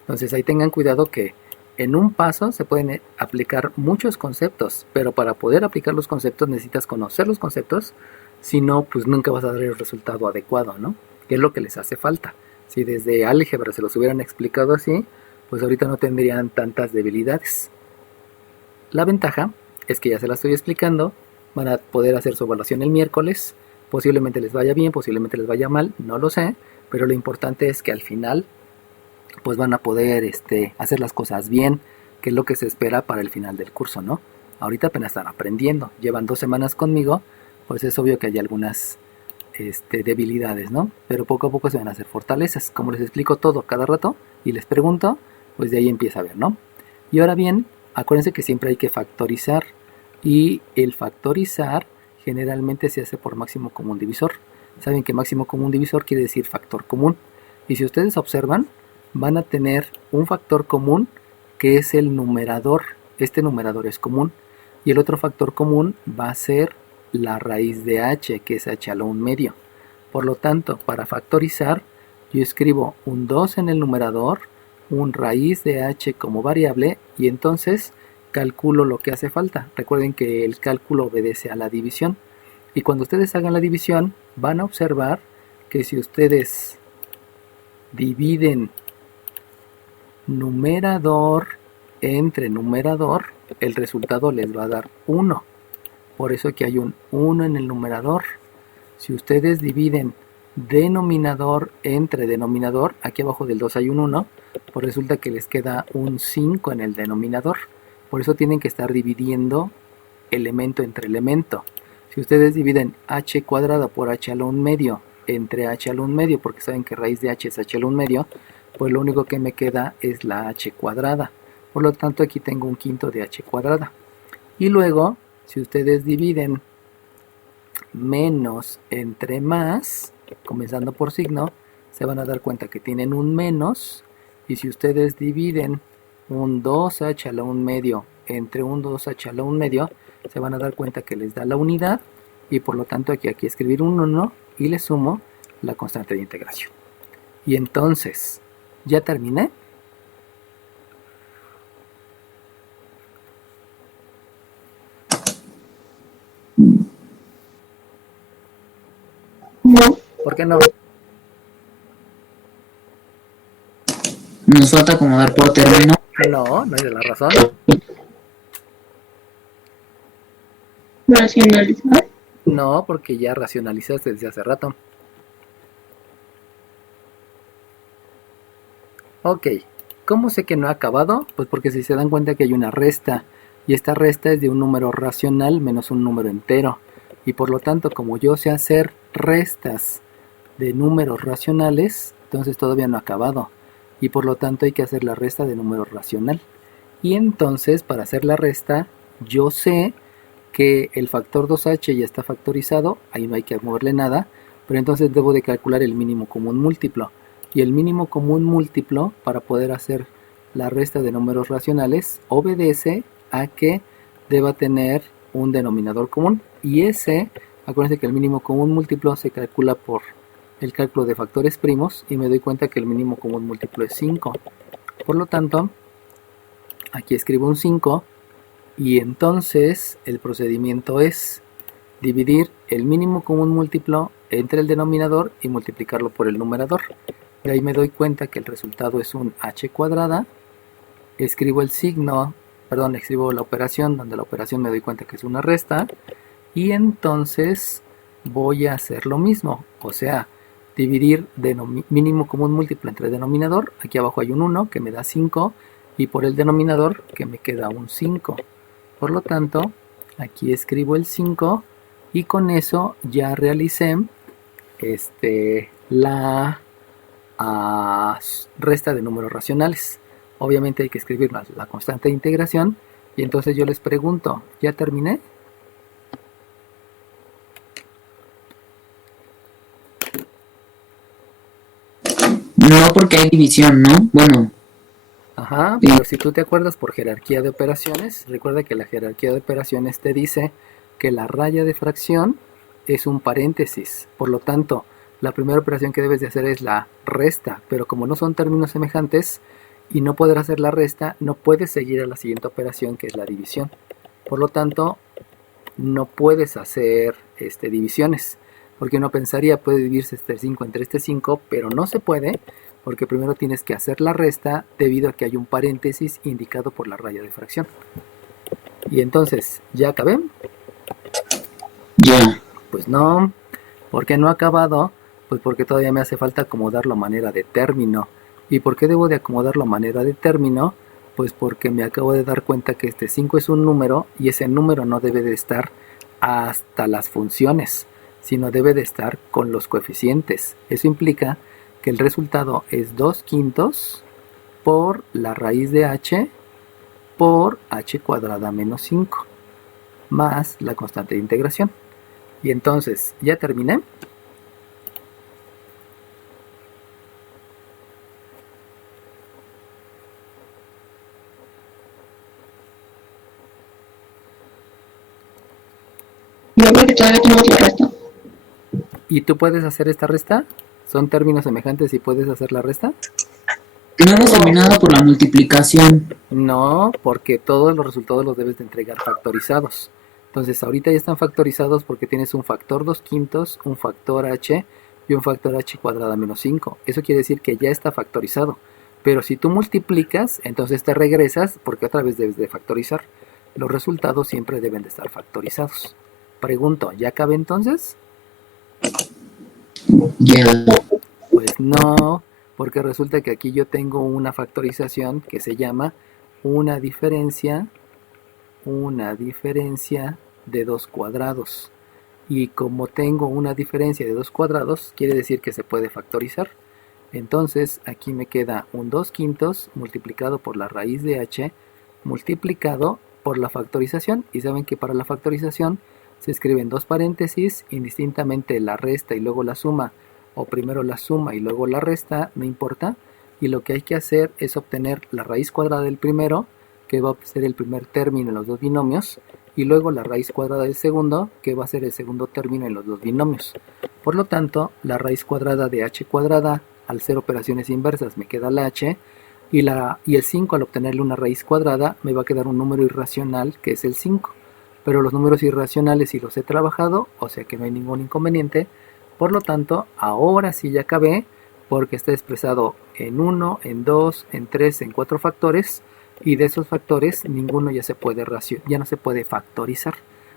Entonces ahí tengan cuidado que en un paso se pueden aplicar muchos conceptos, pero para poder aplicar los conceptos necesitas conocer los conceptos, si no, pues nunca vas a dar el resultado adecuado, ¿no? Que es lo que les hace falta. Si desde álgebra se los hubieran explicado así, pues ahorita no tendrían tantas debilidades. La ventaja es que ya se la estoy explicando, van a poder hacer su evaluación el miércoles, posiblemente les vaya bien, posiblemente les vaya mal, no lo sé, pero lo importante es que al final pues van a poder hacer las cosas bien, que es lo que se espera para el final del curso, ¿no? Ahorita apenas están aprendiendo, llevan 2 semanas conmigo, pues es obvio que hay algunas debilidades, ¿no? Pero poco a poco se van a hacer fortalezas, como les explico todo cada rato y les pregunto, pues de ahí empieza a ver, ¿no? Y ahora bien, acuérdense que siempre hay que factorizar, y el factorizar generalmente se hace por máximo común divisor. Saben que máximo común divisor quiere decir factor común, y si ustedes observan, van a tener un factor común que es el numerador. Este numerador es común, y el otro factor común va a ser la raíz de h, que es h a la 1 medio. Por lo tanto, para factorizar, yo escribo un 2 en el numerador, un raíz de h como variable, y entonces calculo lo que hace falta. Recuerden que el cálculo obedece a la división, y cuando ustedes hagan la división van a observar que si ustedes dividen numerador entre numerador, el resultado les va a dar 1. Por eso que hay un 1 en el numerador. Si ustedes dividen denominador entre denominador, aquí abajo del 2 hay un 1, pues resulta que les queda un 5 en el denominador. Por eso tienen que estar dividiendo elemento entre elemento. Si ustedes dividen h cuadrada por h a la 1 medio entre h a la 1 medio, porque saben que raíz de h es h a la 1 medio, pues lo único que me queda es la h cuadrada. Por lo tanto, aquí tengo un quinto de h cuadrada. Y luego, si ustedes dividen menos entre más, comenzando por signo, se van a dar cuenta que tienen un menos. Y si ustedes dividen un 2h a la 1 medio entre un 2h a la 1 medio, se van a dar cuenta que les da la unidad. Y por lo tanto, aquí escribir un 1 y le sumo la constante de integración. Y entonces, ¿ya terminé? No, ¿Por qué no? Nos falta acomodar por término. No, no hay de la razón. racionalizar. No, porque ya racionalizaste desde hace rato. Ok, ¿cómo sé que no ha acabado? Pues porque si se dan cuenta que hay una resta, y esta resta es de un número racional menos un número entero. Y por lo tanto, como yo sé hacer restas de números racionales, entonces todavía no ha acabado. Y por lo tanto hay que hacer la resta de número racional. Y entonces, para hacer la resta, yo sé que el factor 2h ya está factorizado, ahí no hay que moverle nada, pero entonces debo de calcular el mínimo común múltiplo. Y el mínimo común múltiplo, para poder hacer la resta de números racionales, obedece a que deba tener un denominador común. Y ese, acuérdense que el mínimo común múltiplo se calcula por el cálculo de factores primos, y me doy cuenta que el mínimo común múltiplo es 5. Por lo tanto, aquí escribo un 5, y entonces el procedimiento es dividir el mínimo común múltiplo entre el denominador y multiplicarlo por el numerador. Y ahí me doy cuenta que el resultado es un h cuadrada. Escribo el signo, perdón, escribo la operación, donde la operación me doy cuenta que es una resta. Y entonces voy a hacer lo mismo, o sea, dividir mínimo común múltiplo entre denominador. Aquí abajo hay un 1 que me da 5, y por el denominador que me queda un 5. Por lo tanto, aquí escribo el 5, y con eso ya realicé la resta de números racionales. Obviamente hay que escribir la constante de integración, y entonces yo les pregunto, ¿ya terminé? No, porque hay división, ¿no? Bueno, Ajá, sí. pero si tú te acuerdas por jerarquía de operaciones, recuerda que la jerarquía de operaciones te dice que la raya de fracción es un paréntesis. Por lo tanto, la primera operación que debes de hacer es la resta, pero como no son términos semejantes y no poder hacer la resta, no puedes seguir a la siguiente operación, que es la división. Por lo tanto, no puedes hacer divisiones, porque uno pensaría puede dividirse este 5 entre este 5, pero no se puede, porque primero tienes que hacer la resta debido a que hay un paréntesis indicado por la raya de fracción. Y entonces, ¿ya acabé? Ya. Pues no. ¿Por qué no ha acabado? Pues porque todavía me hace falta acomodarlo a manera de término. ¿Y por qué debo de acomodarlo a manera de término? Pues porque me acabo de dar cuenta que este 5 es un número, y ese número no debe de estar hasta las funciones, sino debe de estar con los coeficientes. Eso implica que el resultado es 2/5 por la raíz de h por h cuadrada menos 5 más la constante de integración. Y entonces, ¿ya terminé? Yo creo que todavía tenemos la resta. ¿Y tú puedes hacer esta resta? ¿Son términos semejantes y puedes hacer la resta? No hemos terminado por la multiplicación. No, porque todos los resultados los debes de entregar factorizados. Entonces ahorita ya están factorizados porque tienes un factor 2/5, un factor h y un factor h cuadrada menos 5. Eso quiere decir que ya está factorizado. Pero si tú multiplicas, entonces te regresas porque otra vez debes de factorizar. Los resultados siempre deben de estar factorizados. Pregunto, ¿ya cabe entonces? Ya. Pues no, porque resulta que aquí yo tengo una factorización que se llama una diferencia de dos cuadrados. Y como tengo una diferencia de dos cuadrados, quiere decir que se puede factorizar. Entonces aquí me queda un 2 quintos multiplicado por la raíz de h multiplicado por la factorización. Y saben que para la factorización se escriben dos paréntesis, indistintamente la resta y luego la suma, o primero la suma y luego la resta, no importa. Y lo que hay que hacer es obtener la raíz cuadrada del primero, que va a ser el primer término en los dos binomios, y luego la raíz cuadrada del segundo, que va a ser el segundo término en los dos binomios. Por lo tanto, la raíz cuadrada de h cuadrada, al ser operaciones inversas, me queda la h, y el 5 al obtenerle una raíz cuadrada, me va a quedar un número irracional, que es el 5. Pero los números irracionales sí los he trabajado, o sea que no hay ningún inconveniente. Por lo tanto, ahora sí ya acabé, porque está expresado en 1, en 2, en 3, en 4 factores, y de esos factores ninguno ya no se puede factorizar.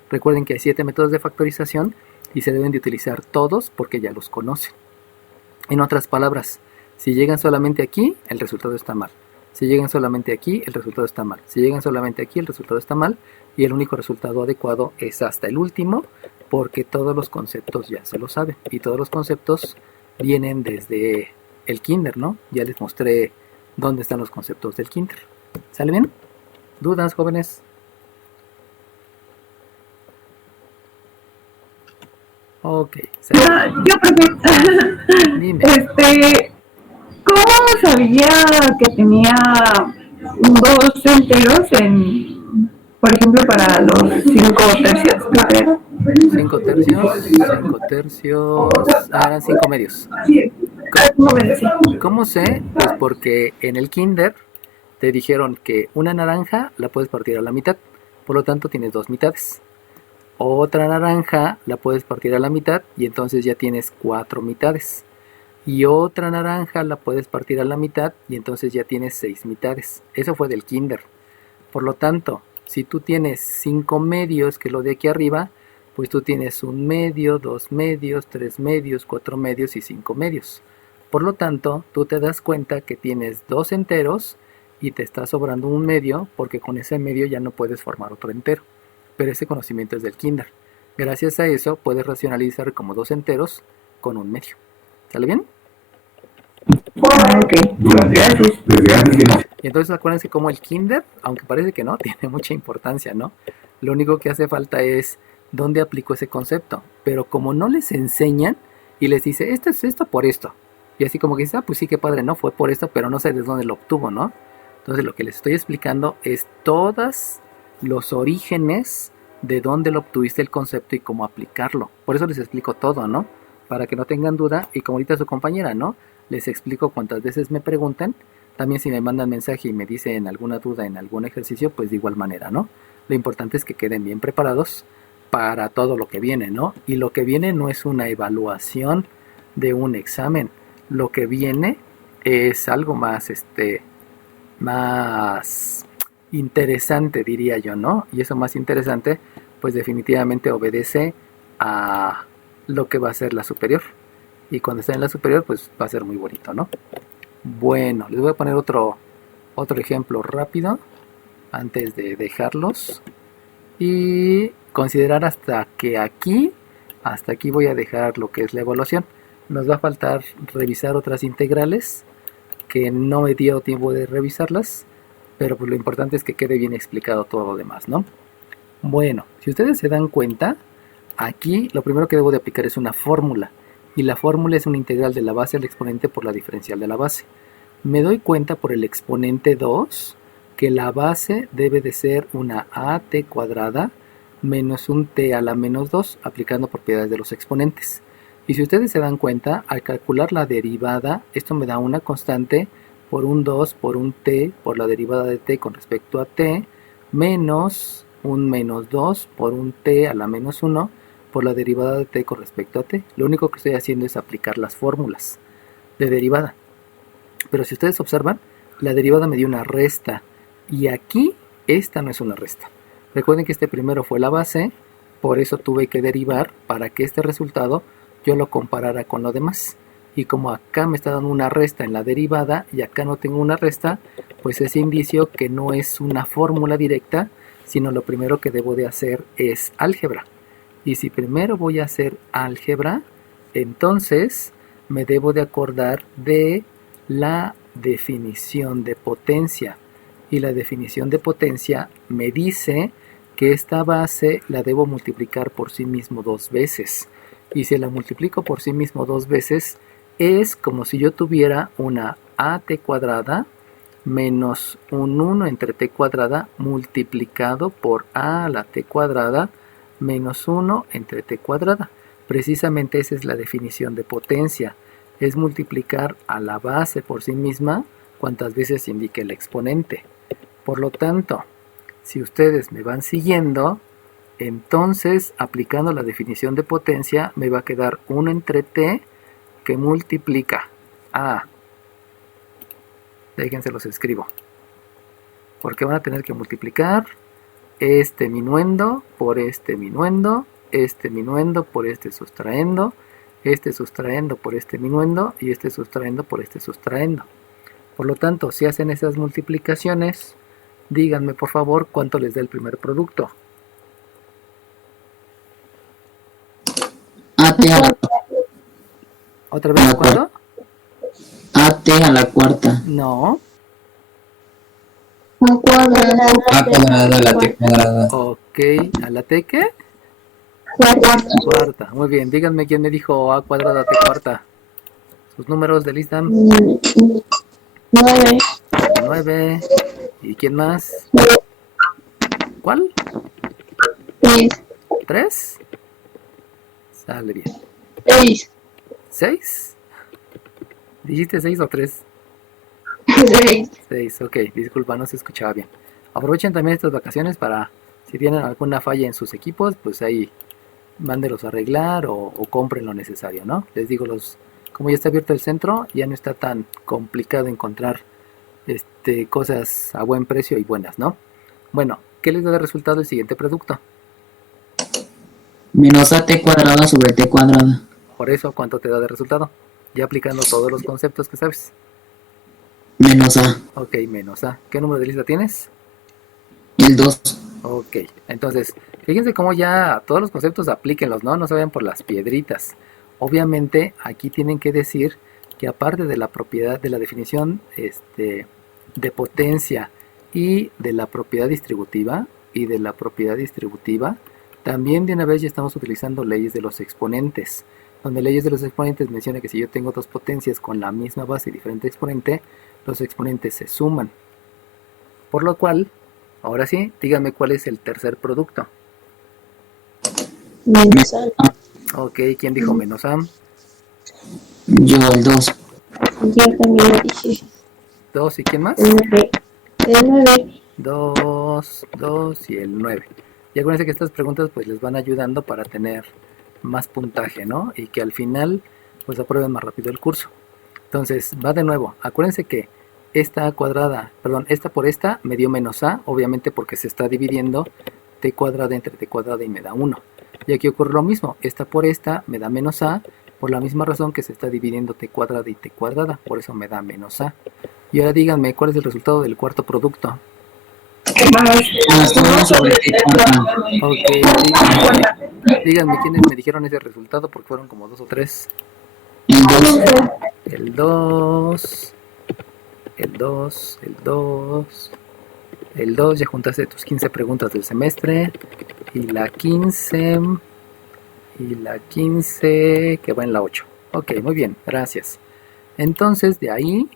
Recuerden que hay 7 métodos de factorización y se deben de utilizar todos porque ya los conocen. En otras palabras, si llegan solamente aquí, el resultado está mal. Si llegan solamente aquí, el resultado está mal. Si llegan solamente aquí, el resultado está mal. Y el único resultado adecuado es hasta el último, porque todos los conceptos ya se lo saben. Y todos los conceptos vienen desde el kinder, ¿no? Ya les mostré dónde están los conceptos del kinder. ¿Sale bien? ¿Dudas, jóvenes? Ok. Yo, profe, Dime. ¿Cómo sabía que tenía dos enteros por ejemplo, para los 5 tercios? 5 tercios, 5 tercios, eran 5 medios. ¿Cómo me decía? ¿Cómo sé? Pues porque en el kinder te dijeron que una naranja la puedes partir a la mitad, por lo tanto tienes dos mitades. Otra naranja la puedes partir a la mitad y entonces ya tienes 4 mitades. Y otra naranja la puedes partir a la mitad y entonces ya tienes 6 mitades. Eso fue del kinder. Por lo tanto, si tú tienes 5 medios, que es lo de aquí arriba, pues tú tienes 1 medio, 2 medios, 3 medios, 4 medios y 5 medios. Por lo tanto, tú te das cuenta que tienes 2 enteros y te está sobrando 1 medio, porque con ese medio ya no puedes formar otro entero. Pero ese conocimiento es del kinder. Gracias a eso puedes racionalizar como 2 enteros con 1 medio. ¿Sale bien? Ok, gracias. Y entonces acuérdense como el kinder, aunque parece que no, tiene mucha importancia, ¿no? Lo único que hace falta es dónde aplico ese concepto. Pero como no les enseñan y les dice, esto es esto por esto. Y así como que dice, pues sí, qué padre, no, fue por esto, pero no sé de dónde lo obtuvo, ¿no? Entonces lo que les estoy explicando es todos los orígenes de dónde lo obtuviste el concepto y cómo aplicarlo. Por eso les explico todo, ¿no? Para que no tengan duda, y como ahorita su compañera, ¿no? Les explico cuantas veces me preguntan. También si me mandan mensaje y me dicen alguna duda en algún ejercicio, pues de igual manera, ¿no? Lo importante es que queden bien preparados para todo lo que viene, ¿no? Y lo que viene no es una evaluación de un examen. Lo que viene es algo más, más interesante, diría yo, ¿no? Y eso más interesante, pues definitivamente obedece a lo que va a ser la superior. Y cuando esté en la superior, pues va a ser muy bonito, ¿no? Bueno, les voy a poner otro ejemplo rápido antes de dejarlos. Y considerar hasta aquí voy a dejar lo que es la evaluación. Nos va a faltar revisar otras integrales que no me dio tiempo de revisarlas, pero pues lo importante es que quede bien explicado todo lo demás, ¿no? Bueno, si ustedes se dan cuenta, aquí lo primero que debo de aplicar es una fórmula. Y la fórmula es una integral de la base al exponente por la diferencial de la base. Me doy cuenta por el exponente 2 que la base debe de ser una at cuadrada menos un t a la menos 2, aplicando propiedades de los exponentes. Y si ustedes se dan cuenta, al calcular la derivada, esto me da una constante por un 2 por un t por la derivada de t con respecto a t, menos un menos 2 por un t a la menos 1 por la derivada de t con respecto a t. Lo único que estoy haciendo es aplicar las fórmulas de derivada. Pero si ustedes observan, la derivada me dio una resta. Y aquí, esta no es una resta. Recuerden que este primero fue la base, por eso tuve que derivar para que este resultado yo lo comparara con lo demás. Y como acá me está dando una resta en la derivada y acá no tengo una resta, pues ese indicio que no es una fórmula directa, sino lo primero que debo de hacer es álgebra. Y si primero voy a hacer álgebra, entonces me debo de acordar de la definición de potencia. Y la definición de potencia me dice que esta base la debo multiplicar por sí mismo 2 veces. Y si la multiplico por sí mismo 2 veces, es como si yo tuviera una at cuadrada menos un 1 entre t cuadrada multiplicado por a a la t cuadrada menos 1 entre t cuadrada. Precisamente esa es la definición de potencia. Es multiplicar a la base por sí misma cuantas veces indique el exponente. Por lo tanto, si ustedes me van siguiendo, entonces aplicando la definición de potencia me va a quedar 1 entre t que multiplica a... Déjense los escribo. Porque van a tener que multiplicar este minuendo por este minuendo por este sustraendo por este minuendo y este sustraendo por este sustraendo. Por lo tanto, si hacen esas multiplicaciones, díganme por favor cuánto les da el primer producto. AT a la, ¿Otra vez cuánto? AT a la cuarta. No. A cuadrada. A cuadrada, la t cuadrada. Ok, ¿a la t qué? Cuarta. Cuarta. Muy bien, díganme quién me dijo a cuadrada t cuarta. Sus números del ISTAM. 9. 9. ¿Y quién más? ¿Cuál? 3. 3. Sale bien. 6. 6. ¿Dijiste 6 o 3? 6. 6, ok, disculpa, no se escuchaba bien. Aprovechen también estas vacaciones para, si tienen alguna falla en sus equipos, pues ahí mándelos a arreglar o compren lo necesario, ¿no? Les digo, como ya está abierto el centro, ya no está tan complicado encontrar cosas a buen precio y buenas, ¿no? Bueno, ¿qué les da de resultado el siguiente producto? Menos AT cuadrada sobre T cuadrada. Por eso, ¿cuánto te da de resultado? Ya aplicando todos los conceptos que sabes. Menos A. Ok, menos A. ¿Qué número de lista tienes? El 2. Ok, entonces, fíjense cómo ya todos los conceptos aplíquenlos, ¿no? No se vayan por las piedritas. Obviamente, aquí tienen que decir que aparte de la propiedad, de la definición de potencia y de la propiedad distributiva, también de una vez ya estamos utilizando leyes de los exponentes, donde leyes de los exponentes menciona que si yo tengo dos potencias con la misma base y diferente exponente, los exponentes se suman. Por lo cual, ahora sí, díganme cuál es el tercer producto. Menos A. Ok, ¿quién dijo menos A? Yo el 2. Yo también lo dije. 2 y ¿quién más? El 9. El 9. 2, 2 y el 9. Y acuérdense que estas preguntas pues les van ayudando para tener más puntaje, ¿no? Y que al final pues aprueben más rápido el curso. Entonces, va de nuevo. Acuérdense que esta cuadrada, perdón, esta por esta me dio menos A, obviamente porque se está dividiendo t cuadrada entre t cuadrada y me da 1. Y aquí ocurre lo mismo. Esta por esta me da menos A, por la misma razón que se está dividiendo t cuadrada y t cuadrada, por eso me da menos A. Y ahora díganme, ¿cuál es el resultado del cuarto producto? Más 1 sobre T cuadrada. Ok, díganme quiénes me dijeron ese resultado, porque fueron como 2 o 3. El 2. El 2, ya juntaste tus 15 preguntas del semestre. Y la 15 que va en la 8. Ok, muy bien, gracias. Entonces, de ahí,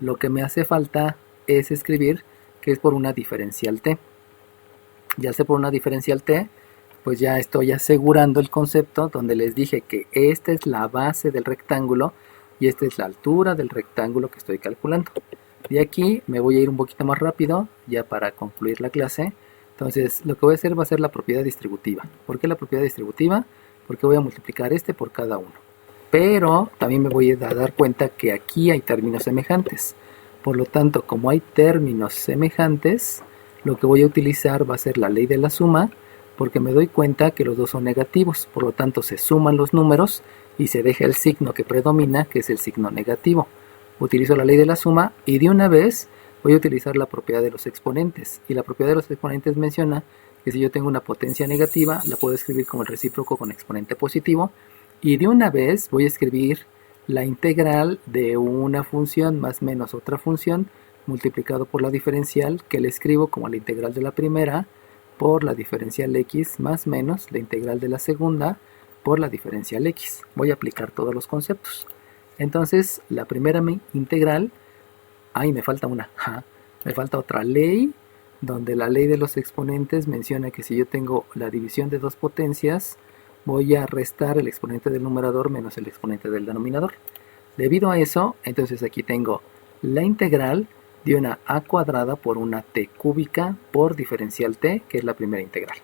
lo que me hace falta es escribir que es por una diferencial t. Ya sé por una diferencial t, pues ya estoy asegurando el concepto donde les dije que esta es la base del rectángulo y esta es la altura del rectángulo que estoy calculando. De aquí me voy a ir un poquito más rápido ya para concluir la clase. Entonces lo que voy a hacer va a ser la propiedad distributiva. ¿Por qué la propiedad distributiva? Porque voy a multiplicar este por cada uno. Pero también me voy a dar cuenta que aquí hay términos semejantes. Por lo tanto, como hay términos semejantes, lo que voy a utilizar va a ser la ley de la suma, porque me doy cuenta que los dos son negativos. Por lo tanto, se suman los números y se deja el signo que predomina, que es el signo negativo. Utilizo la ley de la suma y de una vez voy a utilizar la propiedad de los exponentes. Y la propiedad de los exponentes menciona que si yo tengo una potencia negativa, la puedo escribir como el recíproco con exponente positivo. Y de una vez voy a escribir la integral de una función más menos otra función multiplicado por la diferencial, que le escribo como la integral de la primera por la diferencial x más menos la integral de la segunda por la diferencial x. Voy a aplicar todos los conceptos. Entonces, la primera integral, me falta una, me falta otra ley, donde la ley de los exponentes menciona que si yo tengo la división de dos potencias, voy a restar el exponente del numerador menos el exponente del denominador. Debido a eso, entonces aquí tengo la integral de una a cuadrada por una t cúbica por diferencial t, que es la primera integral.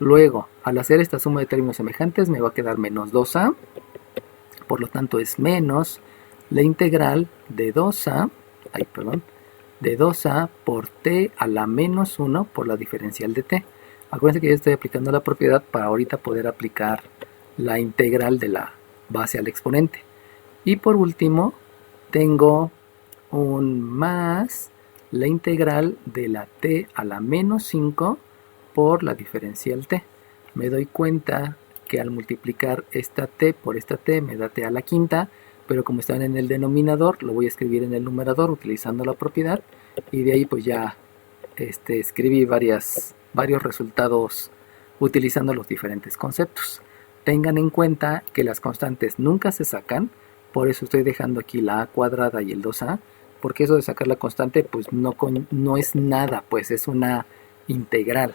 Luego, al hacer esta suma de términos semejantes, me va a quedar menos 2a, por lo tanto es menos la integral de 2a, de 2a por t a la menos 1 por la diferencial de t. Acuérdense que ya estoy aplicando la propiedad para ahorita poder aplicar la integral de la base al exponente. Y por último, tengo un más la integral de la t a la menos 5 por la diferencial t. Me doy cuenta que al multiplicar esta t por esta t me da t a la quinta, pero como están en el denominador, lo voy a escribir en el numerador utilizando la propiedad, y de ahí pues ya escribí varios resultados utilizando los diferentes conceptos. Tengan en cuenta que las constantes nunca se sacan, por eso estoy dejando aquí la a cuadrada y el 2a, porque eso de sacar la constante pues no es nada, pues es una integral.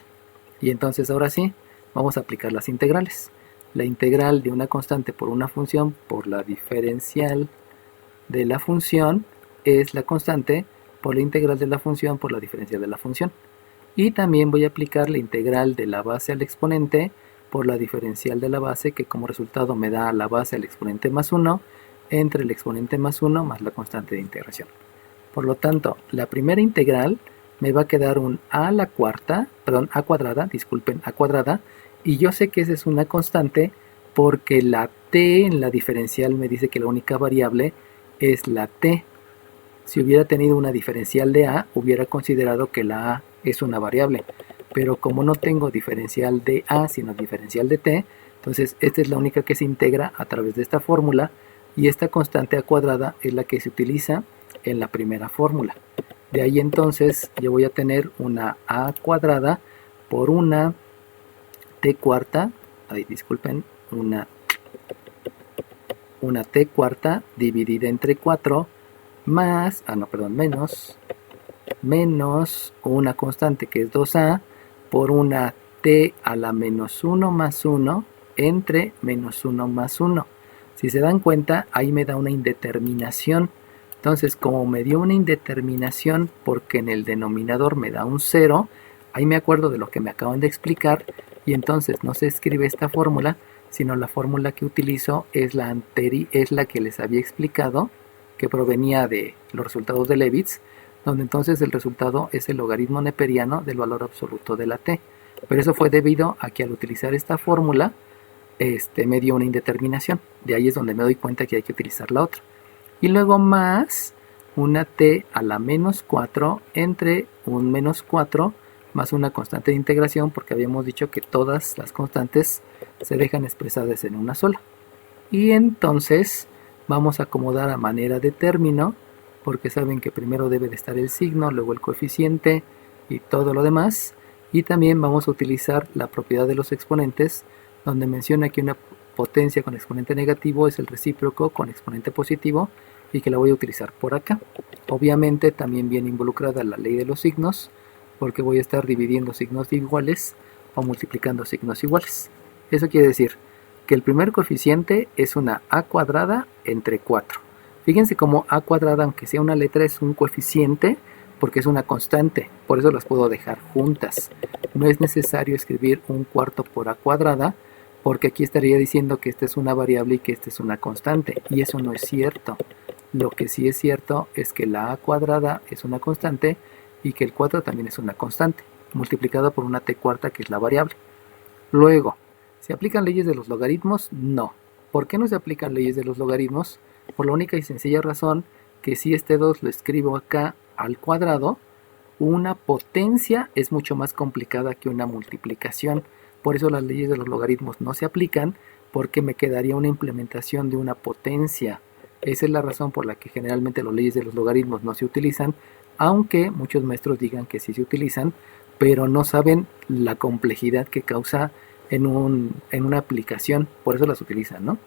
Y entonces ahora sí, vamos a aplicar las integrales. La integral de una constante por una función por la diferencial de la función es la constante por la integral de la función por la diferencial de la función. Y también voy a aplicar la integral de la base al exponente por la diferencial de la base, que como resultado me da la base al exponente más 1 entre el exponente más 1 más la constante de integración. Por lo tanto, la primera integral me va a quedar un a cuadrada, y yo sé que esa es una constante porque la t en la diferencial me dice que la única variable es la t. Si hubiera tenido una diferencial de a, hubiera considerado que la a es una variable, pero como no tengo diferencial de a, sino diferencial de t, entonces esta es la única que se integra a través de esta fórmula, y esta constante a cuadrada es la que se utiliza en la primera fórmula. De ahí entonces yo voy a tener una a cuadrada por una t cuarta, una t cuarta dividida entre 4 más, menos una constante que es 2a por una t a la menos 1 más 1 entre menos 1 más 1. Si se dan cuenta, ahí me da una indeterminación. Entonces, como me dio una indeterminación porque en el denominador me da un 0, ahí me acuerdo de lo que me acaban de explicar, y entonces no se escribe esta fórmula, sino la fórmula que utilizo es la que les había explicado, que provenía de los resultados de Levitz, donde entonces el resultado es el logaritmo neperiano del valor absoluto de la t. Pero eso fue debido a que al utilizar esta fórmula, me dio una indeterminación. De ahí es donde me doy cuenta que hay que utilizar la otra. Y luego más una t a la menos 4 entre un menos 4 más una constante de integración, porque habíamos dicho que todas las constantes se dejan expresadas en una sola. Y entonces vamos a acomodar a manera de término, porque saben que primero debe de estar el signo, luego el coeficiente y todo lo demás. Y también vamos a utilizar la propiedad de los exponentes, donde menciona que una potencia con exponente negativo es el recíproco con exponente positivo, y que la voy a utilizar por acá. Obviamente también viene involucrada la ley de los signos, porque voy a estar dividiendo signos iguales o multiplicando signos iguales. Eso quiere decir que el primer coeficiente es una a cuadrada entre 4. Fíjense cómo a cuadrada, aunque sea una letra, es un coeficiente porque es una constante, por eso las puedo dejar juntas. No es necesario escribir un cuarto por a cuadrada, porque aquí estaría diciendo que esta es una variable y que esta es una constante, y eso no es cierto. Lo que sí es cierto es que la a cuadrada es una constante y que el 4 también es una constante, multiplicada por una t cuarta que es la variable. Luego, ¿se aplican leyes de los logaritmos? No, ¿Por qué no se aplican leyes de los logaritmos? Por la única y sencilla razón que si este 2 lo escribo acá al cuadrado, una potencia es mucho más complicada que una multiplicación. Por eso las leyes de los logaritmos no se aplican, porque me quedaría una implementación de una potencia. Esa es la razón por la que generalmente las leyes de los logaritmos no se utilizan, aunque muchos maestros digan que sí se utilizan, pero no saben la complejidad que causa en una aplicación, por eso las utilizan, ¿no?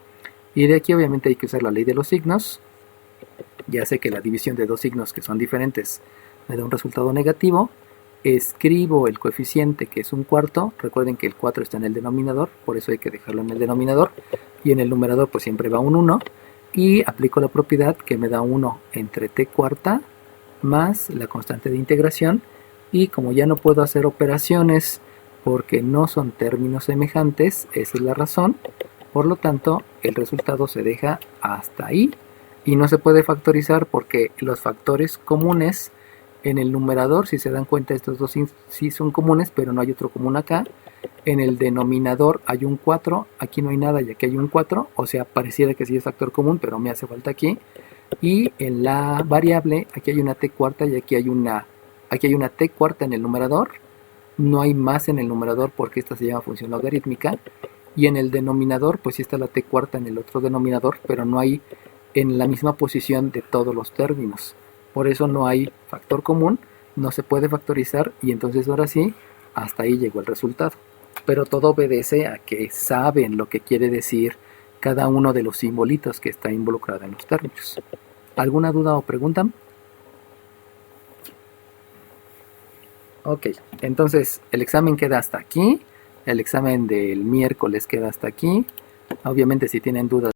Y de aquí obviamente hay que usar la ley de los signos. Ya sé que la división de dos signos que son diferentes me da un resultado negativo. Escribo el coeficiente, que es un cuarto. Recuerden que el 4 está en el denominador, por eso hay que dejarlo en el denominador. Y en el numerador pues siempre va un 1. Y aplico la propiedad que me da 1 entre t cuarta más la constante de integración. Y como ya no puedo hacer operaciones porque no son términos semejantes, esa es la razón. Por lo tanto, el resultado se deja hasta ahí. Y no se puede factorizar porque los factores comunes en el numerador, si se dan cuenta, estos dos sí son comunes, pero no hay otro común acá. En el denominador hay un 4, aquí no hay nada y aquí hay un 4, o sea, pareciera que sí es factor común, pero me hace falta aquí. Y en la variable, aquí hay una t cuarta y aquí hay una t cuarta en el numerador. No hay más en el numerador porque esta se llama función logarítmica. Y en el denominador, pues sí está la t cuarta en el otro denominador, pero no hay en la misma posición de todos los términos. Por eso no hay factor común, no se puede factorizar y entonces ahora sí, hasta ahí llegó el resultado. Pero todo obedece a que saben lo que quiere decir cada uno de los simbolitos que está involucrado en los términos. ¿Alguna duda o pregunta? Ok, entonces el examen queda hasta aquí. El examen del miércoles queda hasta aquí. Obviamente si tienen dudas